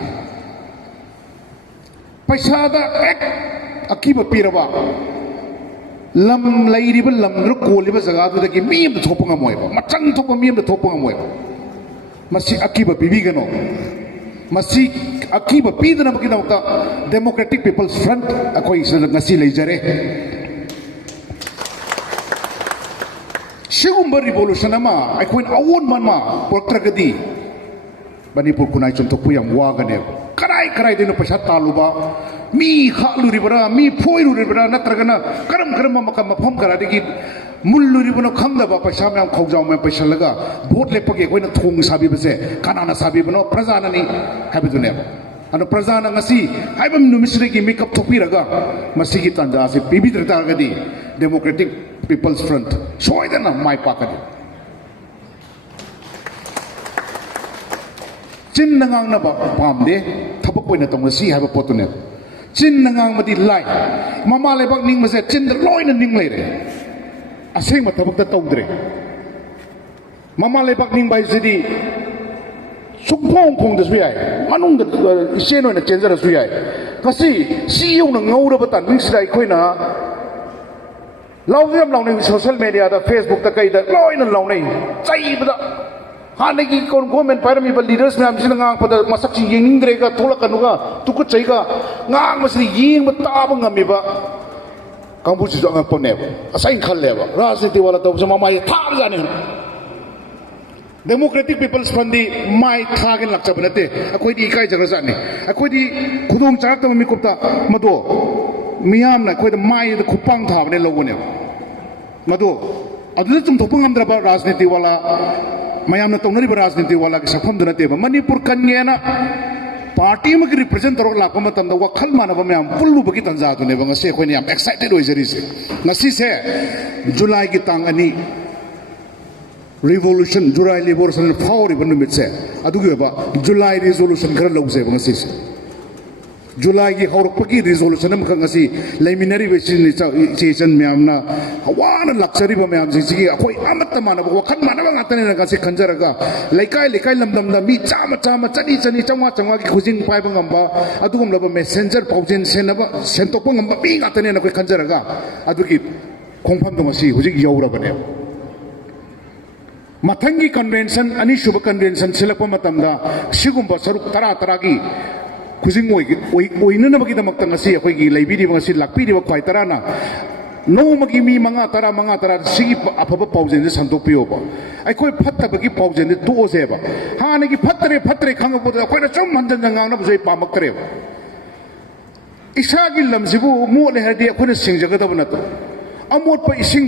paisa da ek aki ba piraba lam lairiba lam ru koliba jaga du da ki miyam thopunga moiba machang thopa miyam thopunga moiba masi aki ba bibi gano masi aki ba pidana ba kinamka democratic people's front akoi isla ngasi leijare Sigumba revolution ama akoin awon man ma portragadi Manipur kunai contoh yang wagane karai dino pasat taluba mi khaluri bara mi foiruri bara natragana karam makam mafam karade ki mulluri bono khamda ba paisa me khawjaw me paisa laga vote lepake koina thong sabi base kanana sabi bono prajana ni habidune ano prajana ngasi haibam numisre ki makeup thopiraga masigi tanda se pibidrata gadi democratic people's front soidana mai pakadi chin nangang na ba pamde thabak poina tong si haba potune chin nangang madi lai mama lebak ning mase chin loina ning leire aseng ma thabak ta tongdre mama lebak ning bai sidi sukpong pong da suyai manung da iseno na chenja da suyai kasi si yung na ngaura ba tan ning sidai koina Lauviam lau nei social media da Facebook ta kai da loina lau nei chai bada hane ki kon government parami ba leaders me am sin ngang pada masak chi yeng dre ga thola kanu ga tu ko chai ga ngang masri yeng ba ta ba ngami ba kambu chi jang pone asai khal le ba rajniti wala to jama mai thar jani democratic people's front di mai thagen lakcha banate akoi di kai jaga jani akoi di khudong charak ta mi kopta mado miyam na koi da mai da khupang tha bane lo ne mado adu tum thopang amdra ba rajniti wala mayam na tongnari ba rajniti wala ki sapham duna te ba manipur kanya na party ma ki represent ro la pama tam da wakhal mana ba mayam pullu ba ki tanja tu ne ba ngase koi ni am excited oi jari se ngasi se july ki tang ani revolution july revolution fauri ban mit se adu ge ba july resolution khara lo se ba ngasi se July ki horok pagi resolution am khang asi liminary basis ni session me amna hawana luxury ba me am sigi akoi amat tamana ba wakhan mana ba ngatane na kasi khanjara ga laikai lamdam da mi chama chani changwa ki khujing pai ba ngamba adugum la ba messenger paujen senaba sentok ba ngamba bi ngatane na koi khanjara ga aduki khongpham dong asi hujik yaura ba ne mathangi convention ani shubha convention silakpa matamda sigumba saruk tara gi Kuzing oina na magita magtanga siya ko'y gilaybidi mga silakpidi mga kway tara na no magimi mga tara sige apaba pauzen ni santo piyo ba ay ko'y patta bagi pauzen ni tuo siya ba hana gi patre kanga po ko'y na chum handan na nga na buzoy pamaktre ba isa gilam sibu mo leherdi ko'y na singjagata ba na to amot pa ising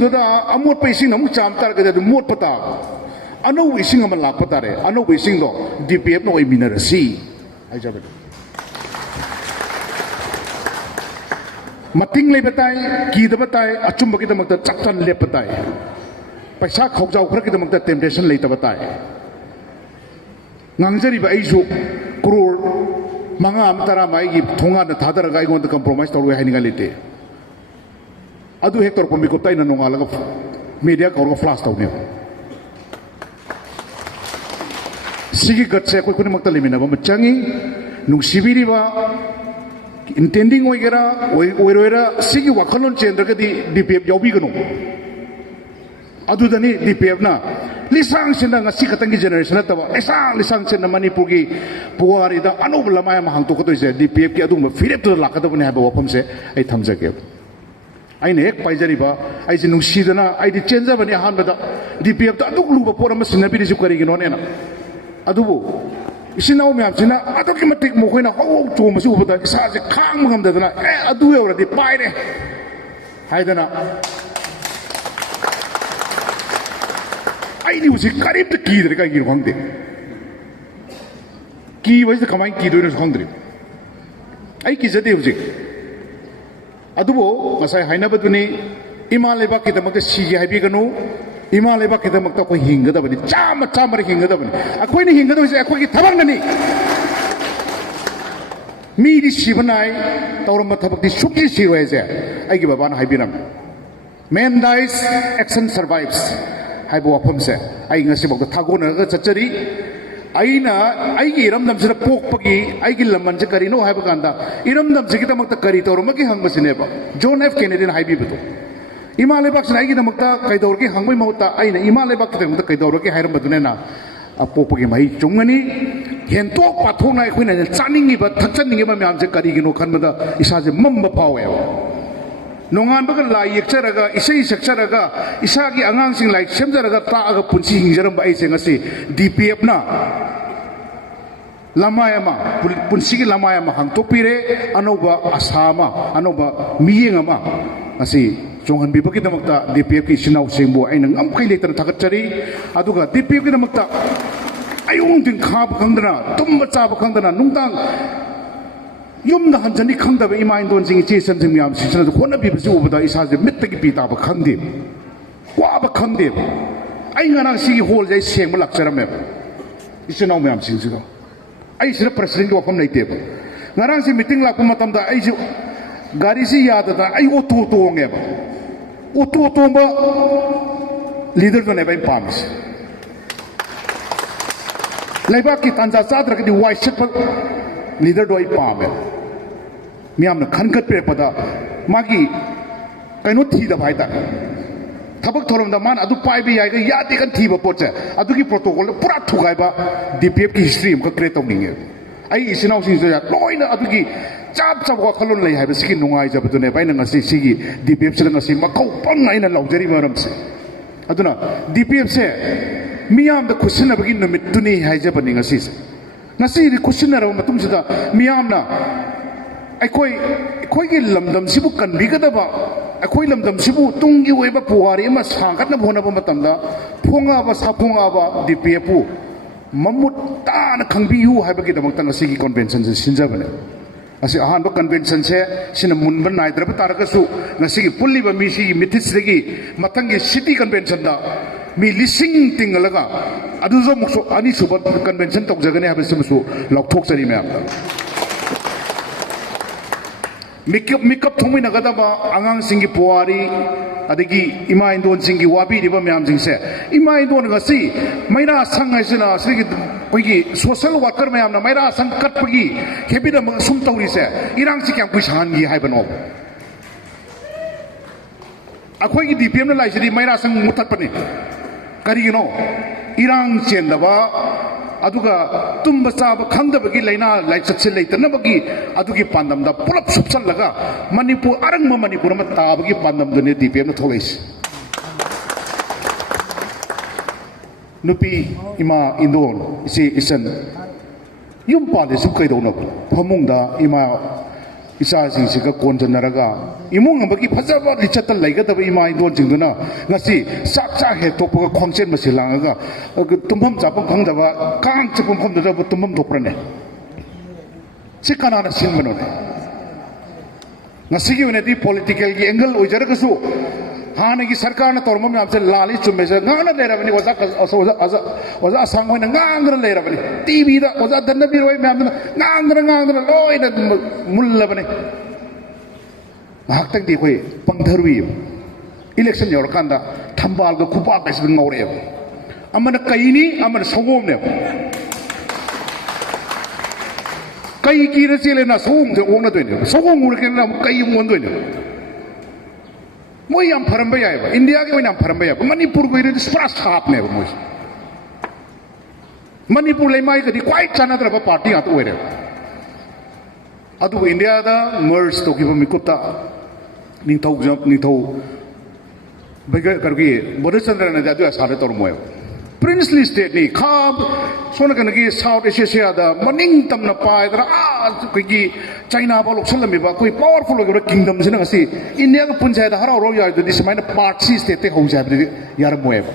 na mo chamtar ka dito mot pata ano ising naman lak patare ano ising do DPF no ay minarasi ay sabi Mating le batai, kita batai, acum bagi kita makta caktan le batai. Paisa khawjau khara kita makta temptation le ta batai. Ngangjari ba isu kurur manga amtara mai gi thonga na thadara gai gon compromise toru hai ninga lete. Adu hector pombi ko tai na nonga laga media ka flash tau ne. Sigi gatse ko kun makta limina ba machangi nung sibiri ba intending oira sigi wakalon chendra ka di DPF jaubi gano adu dani DPF na lisang sina nga sikatangi generation na tawa lisang sina Manipur ki puwari da ano lamaya mahang to kato isa DPF ki adu ma firep to lakata pa niya ba wapam se ay thamjake ay na ek paijari ba ay sinung sida na ay di chenja ba niya han ba da DPF ta adu lupa pora mas sinabi ni sukari gino na adu bo 이신나오 맵시나 아득히 마틱 모코이나 호흡 좋은 것이 오보다 사실 강무 감되더나 아두에 오라디 빠이래 하이드나 아이디 우시 까립도 기들이가 이기는 광대 기와서 가만히 기도이는 광들이 아이 기자대 우시 아두보 가사이 하이나바두니 이마레바 기다막다 시기 하이비가노 이마레바 기다막다 코 힝가다버니 짜마짜마리 힝가다버니 아코이니 힝가다버니 아코이 타박나니 미리 시브나이 타오르마 타박디 숙지 시로에제 아이기 바바나 하이비남 Man dies, action survives 하이보 와펌세 아이 ngasi 먹고 타고는 저쩌리 아이나 아이기 이름 남스라 폭박이 아이기 람만제 거리노 하이보 간다 이름 남스기 다막다 거리 타오르마기 항바시네바 존 F 케네디는 하이비부도 이마레박스나 아이기 다막다 가이도르기 항바이 마우다 아이나 이마레박 다막다 가이도르기 하이름바두네나 पोपगे माई चुंगनी हेंतो पाथोना अखोइना चानिंगी बा थक्चनिंगी बा ma'am से करिगिनो खनबदा इसाजे मम्ब पावे नोंगान bug लाई यक्चरगा इसई सक्चरगा इसागी अंगांसिंग like सेमजरगा तागा पुंसी हिंजरम बा आइसे ngasi DPF na lamayama punsigi lamayama hangtopire anoba asama anoba miyengama ngasi 종한 비박이 담았다 DPF 신나우 생보 아이는 암카이 레터는 다같자리 아두가 DPF 담았다 아용등 카브 강드나 tum마 짜브 강드나 농당 염나 한전이 강다베 이마인 돈징이 제선 증미함 시선도 혼나 비비지 오보다 이사제 몇 비다바 강디 꽈바 강디 아이가나 시기 홀자이 생물 락처럼에 이신나우 미함 신지도 아이시라 프레시던트 와펌 나이테버 나랑시 미팅 라고 마탐다 아이시 가리시 야다다 아이 오토 토옹에바 오토 토옹바 리더도 내바인 파미스 레바키 탄자 사드라기 와이ෂ 리더도 아이 파메 미암나 칸컷 페퍼다 마기 kaino thi da bhai ta thabak thorom da man adu pai bi yai ga ya de kan thi ba pot cha adu ki protocol pura thugai ba DPF ki history am ka create tong ning ai isinau sing ja loina adu ki chap chap ko khalon lai hai ba siki nungai ja bu ne bai na ngasi sigi DPF se ngasi makau pang nai na laujari maram se aduna DPF se miyam da question ba gi numit tuni hai ja ba ni ngasi se ngasi ri question na ra matung sida miyam na ai ki lamdam sibu kan bi ga da ba ai lamdam sibu tungi wei ba puari ma sangat na bhona ba matam da phonga ba sa phonga ba DPF mamut ta na khangbi hu hai ba gi da mak tang sigi convention se sinja ba ne asi ahan ba convention se sin mun ban nai dra ba tar ka su ngasi gi pulli ba mi si mithis gi matang gi city convention da mi lising tingalaga adu zo mukso ani suba convention tok jagane ha ba su lok thok chari me mikap thongmi na gada ba angang singi puari adagi ima indon singi wabi riba myam jingse ima indon ngasi maira sang haisina sigi pagi social worker myam na maira sang kat pagi hebida sum tawri se irang si kyam kuisan gi haibano akhoi gi DPM na laisidi maira sang mutat pani kari no irang chendaba aduga tumba chaba khangdabagi laina laichatse leitanabagi adugi pandamda pulap supsallaga manipur arangma manipur ma tabagi pandam dune DPM na tholais nupi ima indon isi isan yum pade su kaidona phamungda ima isa singsiga konjanaraga imung ambagi phajaba lichatal laigadaba ima indon jingduna ngasi sakcha he topaga khongchen masilangaga tumham chapam khangdaba kang chapam khomdaba tumham doprane sikana na sinbanone ngasi gi wenati political gi angle oijaraga su hanagi sarkar na tormam namse lali chummese ngana lerabani oza asang hoina ngangra lerabani TV da oza danna biroi me amna ngangra loina mullabani haktang di khoi pangtharwi election yor kanda thambal ga khupa ka sing ngore amana kaini amana sogom ne kai ki ra chele na sogom de ongna doine sogom ur ke na kai mon doine moi am pharamba ya ba india ke moi am pharamba ya manipur ko ire spras khap ne ba moi manipur le mai ka di quite chana dra ba party at oire adu india da merge to giba mikuta ning thau baga kargi bodachandra na da adu asare tor moy princely state ni khab sona kan ki south asia da maning tam na pai da ko ki china ba lok salami ba koi powerful ga kingdom sina si india ga punjai da harau ro ya di samaina part si state te ho ja bi yar moe ba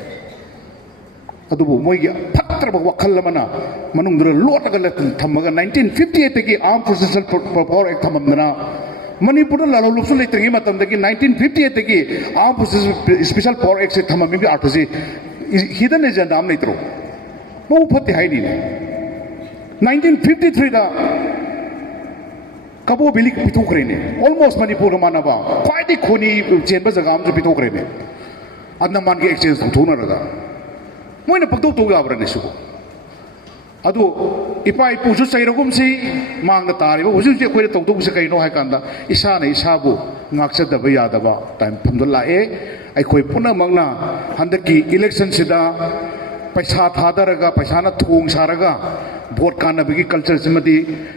adubu moi gi phatra ba wakhal mana manung dra lot ga la thamaga 1958 ki armed forces power act thamamna Manipur la lo su le tingi matam da ki 1958 ki armed forces special power act se thamami bi arthasi hidden agenda am naitro mo phati hai ni 1953 da kabo bilik pitu kre ne almost manipur mana ba kwai di khoni chen ba jaga am pitu kre ne andaman ki exchange thona ra da mo na pakdo to ga bra ne su adu ipa ipu su sai ragum si mang da tari ba huju je khoi to to se kai no hai kan da isa na isa bu ngak sa da ba ya da ba time pham do la e ai khoi puna mang na handaki election sida paisa thadaraga paisa na thung saraga vote kana bigi culture simati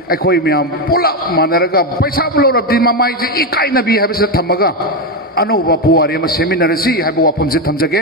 ai khoi myam pula manaraga paisa bulo rabdi mamai je ikai na bi ha bisa thamaga anu ba puari ma seminar si ha ba pham se thamjage